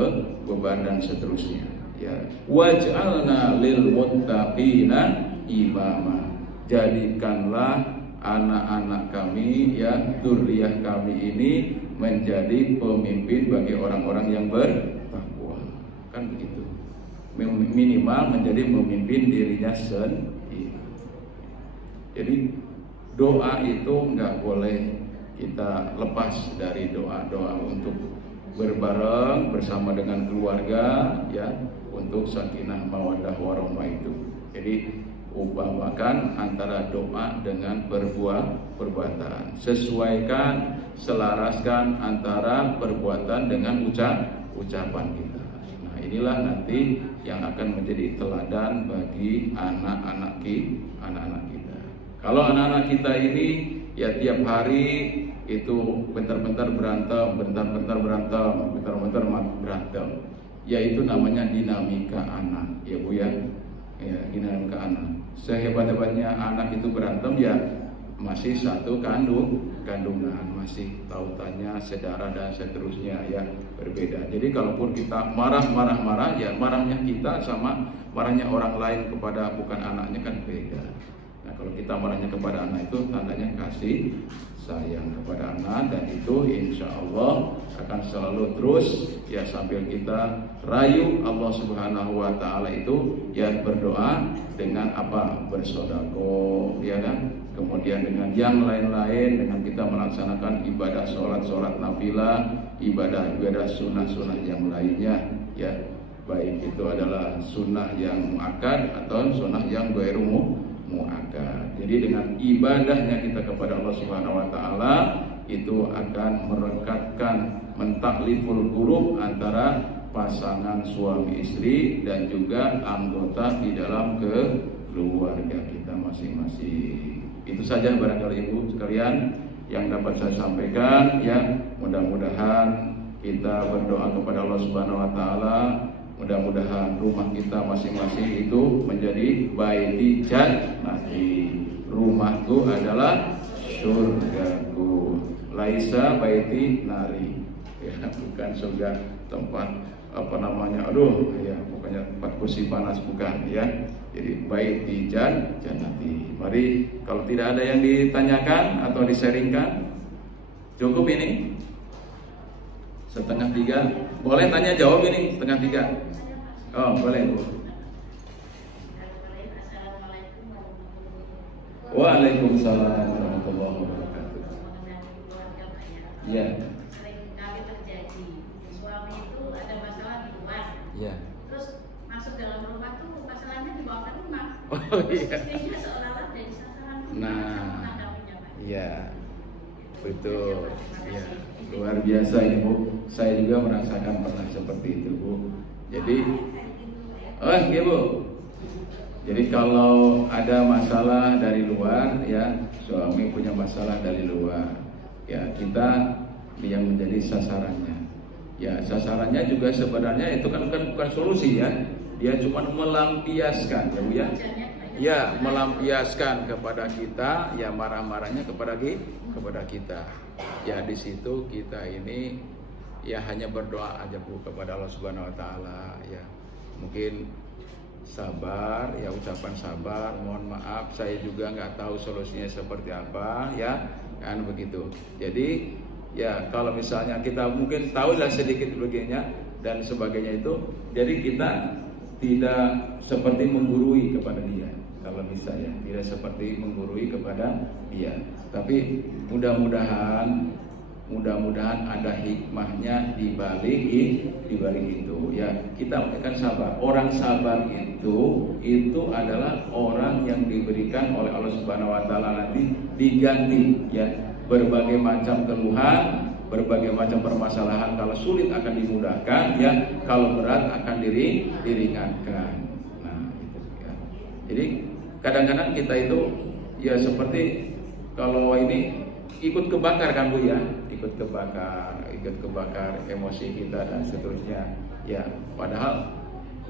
beban dan seterusnya. Ya, waj'alna lil muttaqina imama. Jadikanlah anak-anak kami ya, dzurriyyah kami ini menjadi pemimpin bagi orang-orang yang bertakwa. Kan begitu. Minimal menjadi memimpin dirinya sendiri. Jadi doa itu nggak boleh kita lepas dari doa-doa untuk berbareng bersama dengan keluarga ya, untuk sakinah mawaddah warahmah itu. Jadi umpamakan antara doa dengan perbuatan, sesuaikan, selaraskan antara perbuatan dengan ucapan kita. Nah inilah nanti yang akan menjadi teladan bagi anak-anak kita. Kalau anak-anak kita ini ya tiap hari itu bentar-bentar berantem, ya itu namanya dinamika anak ya Bu ya, dinamika anak. Sehebat-hebatnya anak itu berantem ya masih satu kandungan, masih tautannya sedarah dan seterusnya ya berbeda. Jadi kalaupun kita marah ya marahnya kita sama marahnya orang lain kepada bukan anaknya kan beda. Nah Nah, kalau kita marahnya kepada anak itu tandanya kasih sayang kepada anak, dan itu insya Allah akan selalu terus ya sambil kita rayu Allah Subhanahu wa Ta'ala itu ya berdoa dengan apa? Bersedekah, ya kan? Kemudian dengan yang lain-lain, dengan kita melaksanakan ibadah sholat nafilah, ibadah sunnah yang lainnya, ya baik itu adalah sunnah yang muakkad atau sunnah yang ghairu muakkad. Jadi dengan ibadahnya kita kepada Allah Subhanahu wa Ta'ala itu akan merekatkan mentakliful qulub antara pasangan suami istri dan juga anggota di dalam keluarga kita masing-masing. Itu saja barangkali Ibu sekalian yang dapat saya sampaikan, ya. Mudah-mudahan kita berdoa kepada Allah Subhanahu wa Ta'ala, mudah-mudahan rumah kita masing-masing itu menjadi baiti jannati. Rumahku adalah surgaku, laisa baiti nari, ya, bukan surga tempat apa namanya, aduh ya pokoknya tempat kursi panas, bukan, ya. Jadi baiti jannati. Mari, kalau tidak ada yang ditanyakan atau diseringkan, cukup ini 2:30. Boleh tanya jawab ini 2:30. Oh boleh Bu. Waalaikumsalam warahmatullahi wabarakatuh. Ya. Sering kali terjadi suami itu ada masalah di luar. Ya. Terus masuk dalam rumah tuh masalahnya dibawa ke rumah. Oh iya. Istrinya seolah-olah jadi sasaran. Nah, iya, betul, ya, luar biasa ini Bu. Saya juga merasakan pernah seperti itu Bu. Jadi, iya Bu. Jadi kalau ada masalah dari luar, ya, suami punya masalah dari luar, ya kita yang menjadi sasarannya. Ya, sasarannya juga sebenarnya itu kan bukan solusi, ya. Dia cuma melampiaskan, ya Bu ya. Ya, melampiaskan kepada kita, ya marah-marahnya kepada kita. Ya di situ kita ini ya hanya berdoa aja Bu kepada Allah Subhanahu wa Ta'ala, ya. Mungkin sabar, ya ucapan sabar, mohon maaf saya juga nggak tahu solusinya seperti apa, ya kan begitu. Jadi ya kalau misalnya kita mungkin tahulah sedikit begininya dan sebagainya itu, jadi kita tidak seperti menggurui kepada dia. Kalau bisa ya, tidak seperti menggurui kepada dia. Tapi mudah-mudahan ada hikmahnya di balik itu, ya. Kita akan sabar. Orang sabar itu adalah orang yang diberikan oleh Allah Subhanahu wa Ta'ala nanti diganti, ya, berbagai macam keluhan, berbagai macam permasalahan. Kalau sulit akan dimudahkan, ya. Kalau berat akan diringankan. Nah, itu ya. Jadi kadang-kadang kita itu ya seperti kalau ini ikut kebakar kan Bu ya, ikut kebakar emosi kita dan seterusnya, ya. Padahal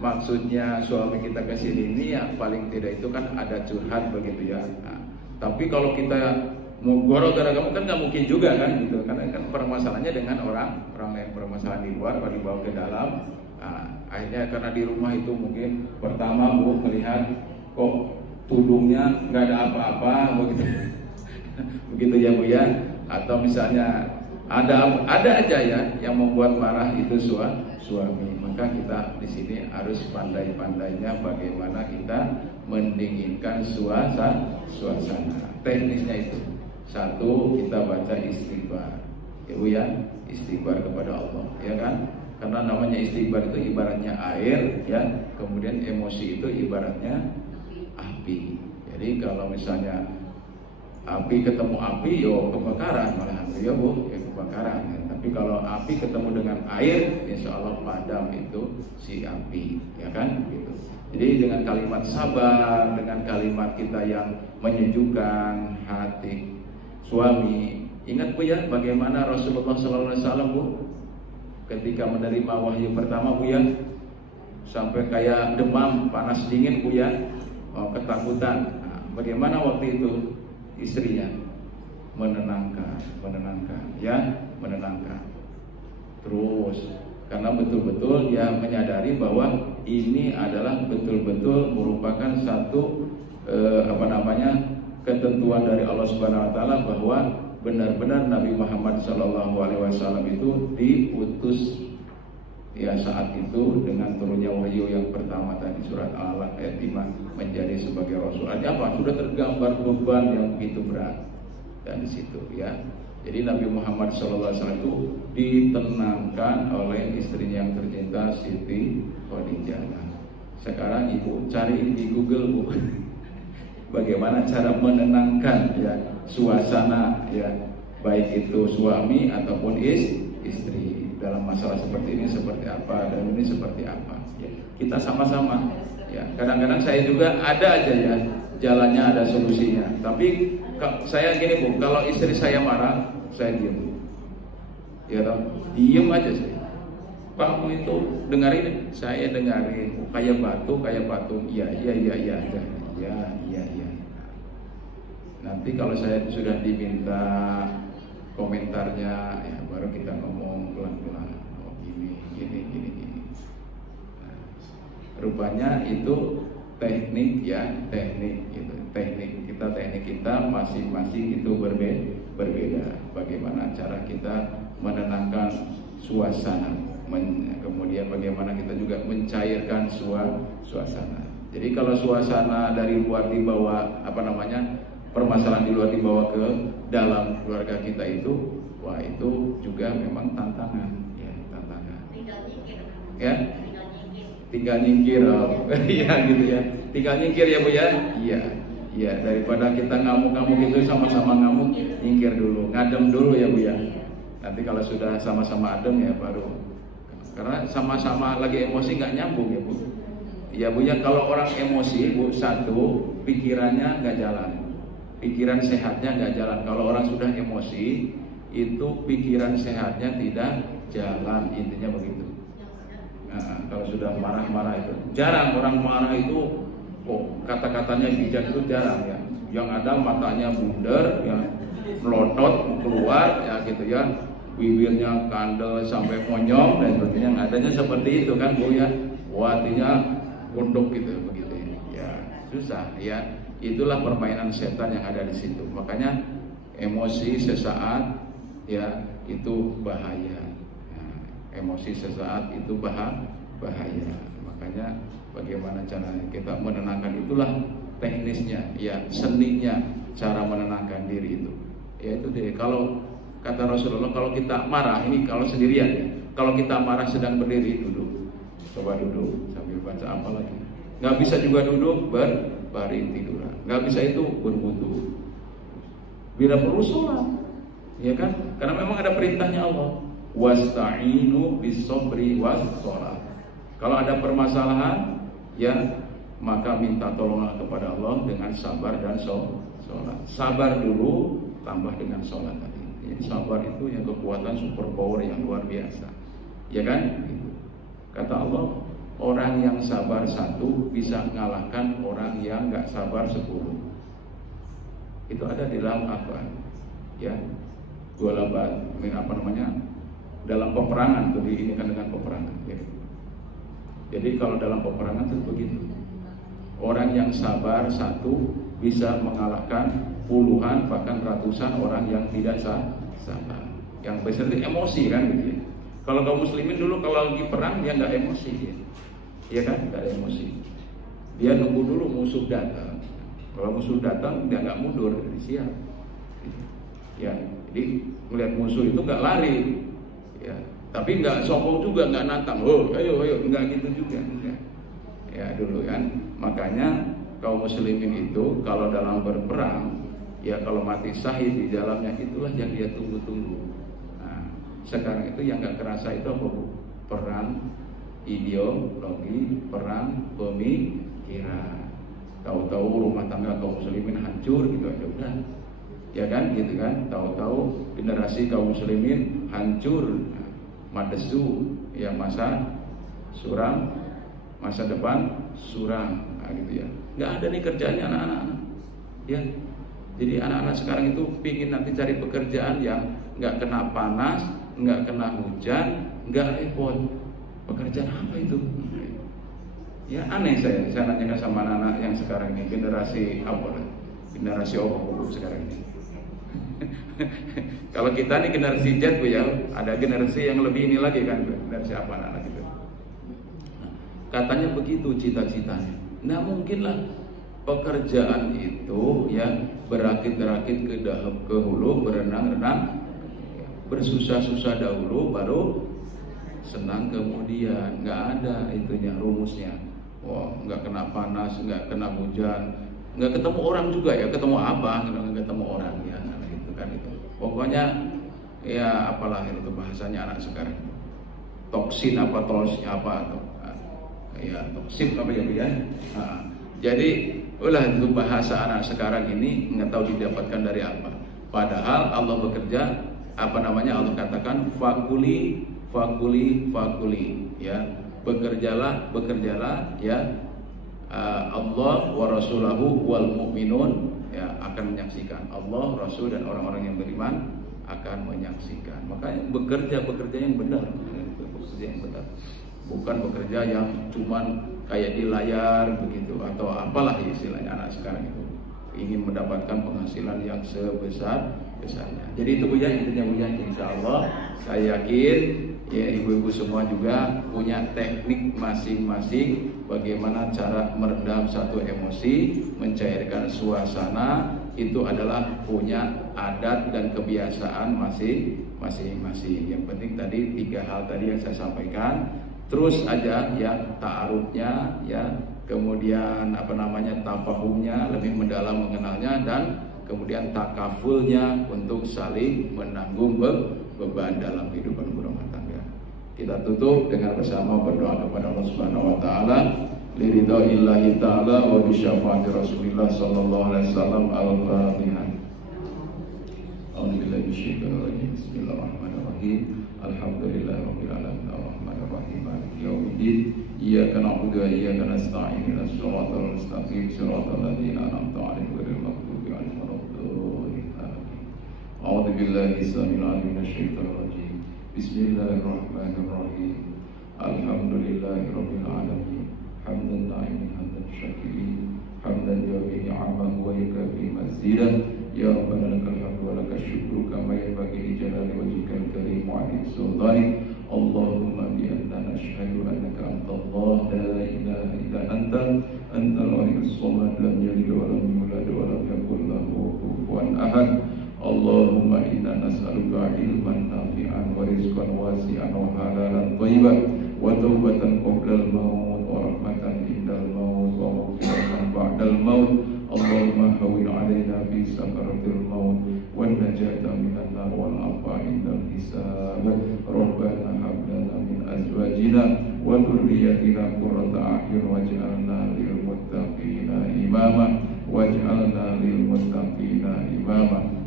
maksudnya suami kita ke sini ini ya paling tidak itu kan ada curhat begitu ya. Nah, tapi kalau kita mau gara-gara kamu kan nggak mungkin juga kan gitu, karena kan permasalahannya dengan orang lain, permasalahan di luar baru dibawa ke dalam. Nah, akhirnya karena di rumah itu mungkin pertama Bu melihat kok tudungnya nggak ada apa-apa begitu. Begitu ya Bu ya. Atau misalnya ada aja ya yang membuat marah itu suami. Maka kita di sini harus pandai-pandainya bagaimana kita mendinginkan suasana. Teknisnya itu, satu, kita baca istighfar, ya Bu ya, istighfar kepada Allah, ya kan? Karena namanya istighfar itu ibaratnya air, ya. Kemudian emosi itu ibaratnya api. Jadi kalau misalnya api ketemu api, yo kebakaran malahan, ya Bu, ya kebakaran. Ya. Tapi kalau api ketemu dengan air, insya Allah padam itu si api, ya kan? Gitu. Jadi dengan kalimat sabar, dengan kalimat kita yang menyejukkan hati suami. Ingat Bu ya, bagaimana Rasulullah SAW Bu, ketika menerima wahyu pertama Bu ya, sampai kayak demam, panas dingin Bu ya, ketakutan. Nah, bagaimana waktu itu istrinya? Menenangkan, ya, menenangkan. Terus karena betul-betul dia menyadari bahwa ini adalah betul-betul merupakan satu ketentuan dari Allah Subhanahu Wa Taala bahwa benar-benar Nabi Muhammad SAW itu diutus ya saat itu dengan turunnya wahyu yang pertama tadi surat Al-Alaq ayat 5 menjadi sebagai rasul. Artinya apa? Sudah tergambar beban yang begitu berat dan di situ ya. Jadi Nabi Muhammad SAW itu ditenangkan oleh istrinya yang tercinta Siti Khadijah. Sekarang ibu cari di Google bu, bagaimana cara menenangkan ya suasana ya baik itu suami ataupun istri dalam masalah seperti ini seperti apa dan ini seperti apa ya. Kita sama-sama ya. Kadang-kadang saya juga ada aja ya jalannya, ada solusinya. Tapi saya gini bu, kalau istri saya marah saya diem ya toh, diem aja saya. Kamu itu dengerin, saya dengerin kayak batu iya aja ya. Nanti kalau saya sudah diminta komentarnya ya baru kita ngomong pelan-pelan. Oh gini. Nah, rupanya itu teknik ya, teknik kita masing-masing itu berbeda. Bagaimana cara kita menenangkan suasana, kemudian bagaimana kita juga mencairkan suasana. Jadi kalau suasana dari luar dibawa permasalahan di luar dibawa ke dalam keluarga kita itu, wah itu juga memang tantangan. Ya, tinggal nyingkir, iya gitu ya. Tinggal nyingkir ya bu ya. Iya. Daripada kita ngamuk-ngamuk itu sama-sama ngamuk, nyingkir dulu, ngadem dulu ya bu ya. Nanti kalau sudah sama-sama adem ya baru. Karena sama-sama lagi emosi nggak nyambung ya bu. Ya bu ya, kalau orang emosi bu, satu pikirannya nggak jalan. Pikiran sehatnya nggak jalan. Kalau orang sudah emosi, itu pikiran sehatnya tidak jalan, intinya begitu. Nah, kalau sudah marah-marah itu, jarang orang marah itu, kata-katanya bijak itu jarang ya. Yang ada matanya bundar, ya melotot keluar, ya gitu ya, bibirnya kandel sampai monyong dan sebagainya. Adanya seperti itu kan bu ya, watinya gondok gitu begitu ya, susah ya. Itulah permainan setan yang ada di situ. Makanya emosi sesaat ya itu bahaya. Nah, emosi sesaat itu bahaya. Makanya bagaimana cara kita menenangkan, itulah teknisnya ya, seninya cara menenangkan diri itu. Yaitu deh, kalau kata Rasulullah, kalau kita marah, ini kalau sendirian ya, kalau kita marah sedang berdiri, duduk. Coba duduk sambil baca apa lagi. Nggak bisa juga duduk berbaring tiduran. Nggak bisa itu berwudu. Bila perlu sholat, ya kan? Karena memang ada perintahnya Allah. Wasta'inu bis-sabri was-sholat. Kalau ada permasalahan, ya maka minta tolonglah kepada Allah dengan sabar dan sholat. Sabar dulu, tambah dengan sholat tadi. Jadi sabar itu yang kekuatan super power yang luar biasa, ya kan? Kata Allah, orang yang sabar 1 bisa mengalahkan orang yang nggak sabar 10. Itu ada di dalam Al-Quran, ya. Dalam peperangan tuh diinikan dengan peperangan. Ya. Jadi kalau dalam peperangan itu begitu. Orang yang sabar 1 bisa mengalahkan puluhan bahkan ratusan orang yang tidak sabar. Yang biasanya emosi kan gitu ya. Kalau kaum muslimin dulu kalau lagi perang dia nggak emosi ya. Iya kan, nggak ada emosi. Dia nunggu dulu musuh datang. Kalau musuh datang dia nggak mundur, siap. Ya, jadi melihat musuh itu nggak lari, ya. Tapi nggak sombong juga, nggak nantang. Oh, ayo, nggak gitu juga. Enggak. Ya dulu kan. Makanya kaum muslimin itu kalau dalam berperang, ya kalau mati syahid di dalamnya, itulah yang dia tunggu-tunggu. Nah, sekarang itu yang nggak kerasa itu apa bu? Perang ideologi, perang pemikiran. Tahu-tahu rumah tangga kaum muslimin hancur gitu aja udah, ya kan gitu kan. Tahu-tahu generasi kaum muslimin hancur, madesu, ya masa suram, masa depan suram, nah, gitu ya. Nggak ada nih kerjaannya anak-anak, ya. Jadi anak-anak sekarang itu pingin nanti cari pekerjaan yang nggak kena panas, nggak kena hujan, nggak repot. Pekerjaan apa itu? Ya aneh saya nanyakan sama anak-anak yang sekarang ini, generasi apa? Generasi apa sekarang ini? Kalau kita nih generasi Z Bu ya, ada generasi yang lebih ini lagi kan, generasi apa anak-anak itu. Katanya begitu cita-citanya. Nah mungkinlah pekerjaan itu ya berakit-rakit ke hulu, berenang-renang, bersusah-susah dahulu, baru senang kemudian. Nggak ada itunya rumusnya. Wah, nggak kena panas, nggak kena hujan, nggak ketemu orang juga ya, ketemu apa? Nggak ketemu orang ya, gitu kan itu. Pokoknya ya apalah itu bahasanya anak sekarang. Toksin apa atau ya toksin apa ya. Nah, jadi ulah itu bahasa anak sekarang ini nggak tahu didapatkan dari apa. Padahal Allah bekerja Allah katakan fakuli ya, bekerjalah ya, Allah wa rasulahu wal mu'minun ya akan menyaksikan. Allah, Rasul dan orang-orang yang beriman akan menyaksikan. Makanya bekerja yang benar, bekerja yang benar. Bukan bekerja yang cuman kayak di layar begitu atau apalah istilahnya anak sekarang itu ingin mendapatkan penghasilan yang sebesar-besarnya. Jadi itu Bu ya, intinya Bu ya, insyaallah saya yakin ya ibu-ibu semua juga punya teknik masing-masing bagaimana cara meredam satu emosi, mencairkan suasana. Itu adalah punya adat dan kebiasaan masing-masing. Yang penting tadi 3 hal tadi yang saya sampaikan. Terus aja ya ta'arufnya ya, kemudian tafahumnya, lebih mendalam mengenalnya, dan kemudian takafulnya untuk saling menanggung beban dalam kehidupan berumah tangga. Kita tutup dengan bersama berdoa kepada Allah Subhanahu wa taala, liridaillahi taala wa bi syafaati Rasulillah sallallahu alaihi wasallam. Al-Fatihah. A'udzubillahi minasyaitonir rajim. Bismillahirrahmanirrahim. Alhamdulillahirabbil alamin. Arrahmanir rahim. Maliki yaumiddin. Iyyaka na'budu wa iyyaka nasta'in. Ihdinas siratal mustaqim. Siratal ladzina an'amta 'alaihim ghairil maghdubi 'alaihim waladdallin. A'udzu billahi samil 'alim minasyaitonir rajim. Bismillahirrahmanirrahim. Alhamdulillahirabbil alamin. Hamdan na'imin hamdan syakirin. Hamdan yuwafi ni'amahu wa yukafi mazidah. Ya Rabbana lakal hamdu wa lakal syukru kama yanbaghi li jalali wajhikal karim wa 'azimi sultanik. Allahumma bi anna nashhadu annaka antallah la ilaha illa antal wahidus samad lam yalid wa lam yulad wa lam yakul lahu kufuwan ahad. Allahumma inna nas'aluka ilman nafi'an wa rizqan wasi'an wa halalan thayyiban wa taubatan qoblal maut wa rahmatan indal maut wa maghfiratan ba'dal maut. Allahumma hawwin 'alaina fi sakaratil maut wan najata minan nar wal 'afwa indal hisab. Rabbana hab lana min azwajina wa dhurriyyatina qurrata a'yun waj'alna lil muttaqina imama.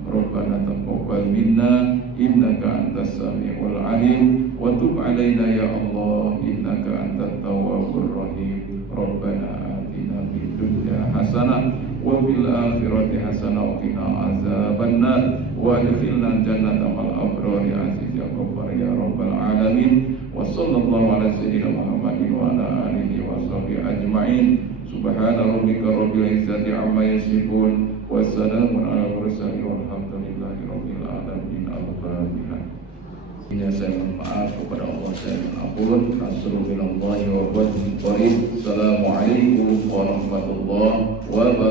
Rabbana taqabbal minna innaka antas samiul alim wa tub 'alaina ya Allah innaka antat tawwabur rahim. Rabbana atina fid dunya hasanah wa fil akhirati hasanah wa qina azabannar wa adkhilna jannata mal abrar ya aziz ya ghaffar ya rabbal alamin. Wa sallallahu ala sayyidina Muhammadin wa ala alihi wa sahbihi ajma'in. Subhana rabbika rabbil izzati amma yasifun wa salamun ala mursalin walhamdulillahi rabbil alamin. Al-Fatihah. Ini saya mohon maaf kepada Allah, saya ampun. Assalamualaikum warahmatullahi wabarakatuh. Assalamualaikum warahmatullahi wabarakatuh.